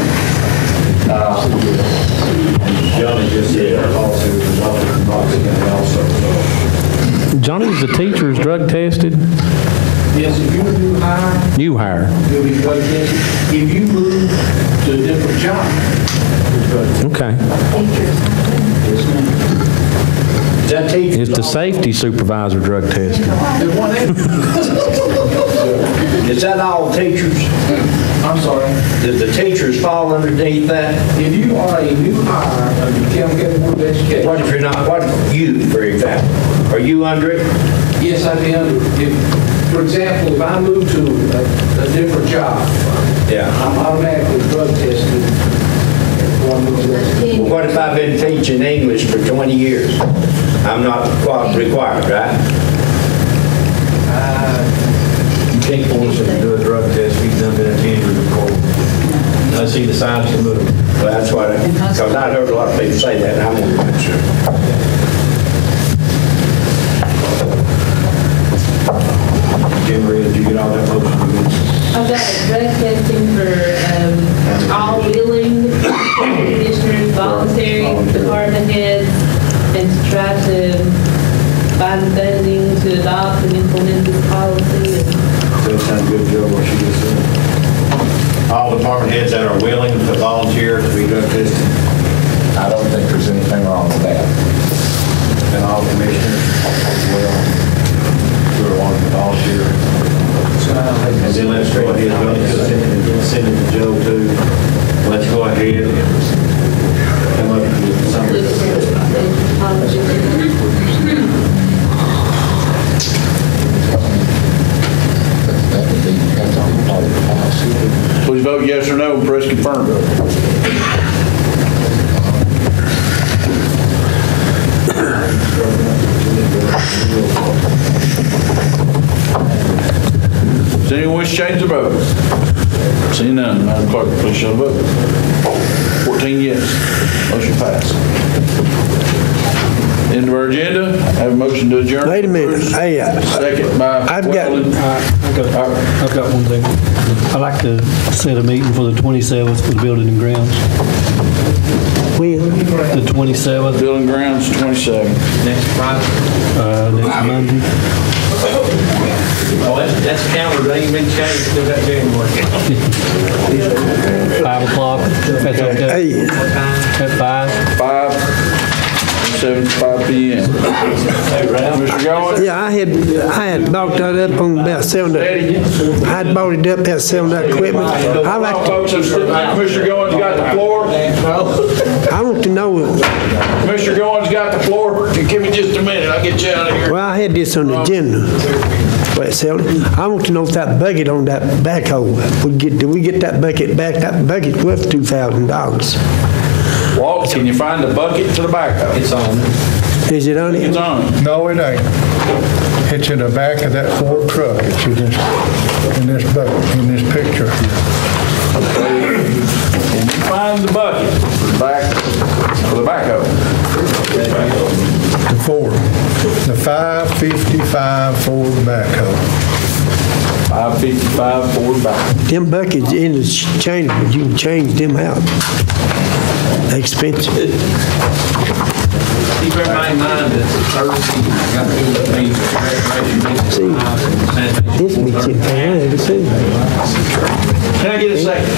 Johnny, the teachers drug tested? Yes, if you're a new hire, New hire. you'll be drug tested. If you move to a different job, you're drug tested. Okay. Yes, ma'am. Is the safety supervisor drug tested? Is that all teachers? I'm sorry. Does the teachers fall underneath that? If you are a new hire of the Campbell County Board of Education. What if you're not, what, you, for example, are you under it? Yes, I'd be under it. For example, if I move to a different job, I'm automatically drug tested. Well, what if I've been teaching English for 20 years? I'm not required, right? You can't force him to do a drug test if he's done been attended before. Unless he decides to move. Well, that's what, because I heard a lot of people say that, and I want to make sure. Jim Reed, did you get all that motion? I've got drug testing for all billing commissioners, voluntary department heads, and to try to find funding to adopt and implement this policy. That sounds good, Joe, what she just said. All department heads that are willing to volunteer to be drug tested. I don't think there's anything wrong with that. And all commissioners will, who are wanting to volunteer. And then let's go ahead and send it to Joe too. Let's go ahead and come up with something. Please vote yes or no and press confirm. Does anyone wish to change their vote? Seeing none, Madam Clerk, please show the vote. 14 yes. Motion passed. End of our agenda. Have a motion to adjourn. Wait a minute. Hey, second by I've got one thing. I'd like to set a meeting for the 27th for the building and grounds. When? The 27th. Building grounds, 27. Next Friday? Next Monday. Oh, that's calendar, they ain't been changed, still got January. 5 o'clock, that's okay. Hey. At 5? 7:05 p.m. Mr. Goins? Yeah, I had bought that up on about 7. I had bought it up about 7 that equipment. I like Folks, Commissioner Goins got the floor. I want to know. Commissioner Goins got the floor. Give me just a minute. I'll get you out of here. Well, I had this on the agenda. Wait, Selden, I want to know if that bucket on that backhoe, do we get that bucket back? That bucket's worth $2,000. Walt, can you find the bucket to the backhoe? It's on it. Is it on it? It's on it. No, it ain't. It's in the back of that Ford truck. It's in this picture here. Can you find the bucket for the backhoe? The Ford. The 555 Ford backhoe. 555 Ford backhoe. Them buckets in the change, but you can change them out. They expensive. Keep everybody in mind that Thursday, got to do the things that This makes it bad, too. Can I get a second?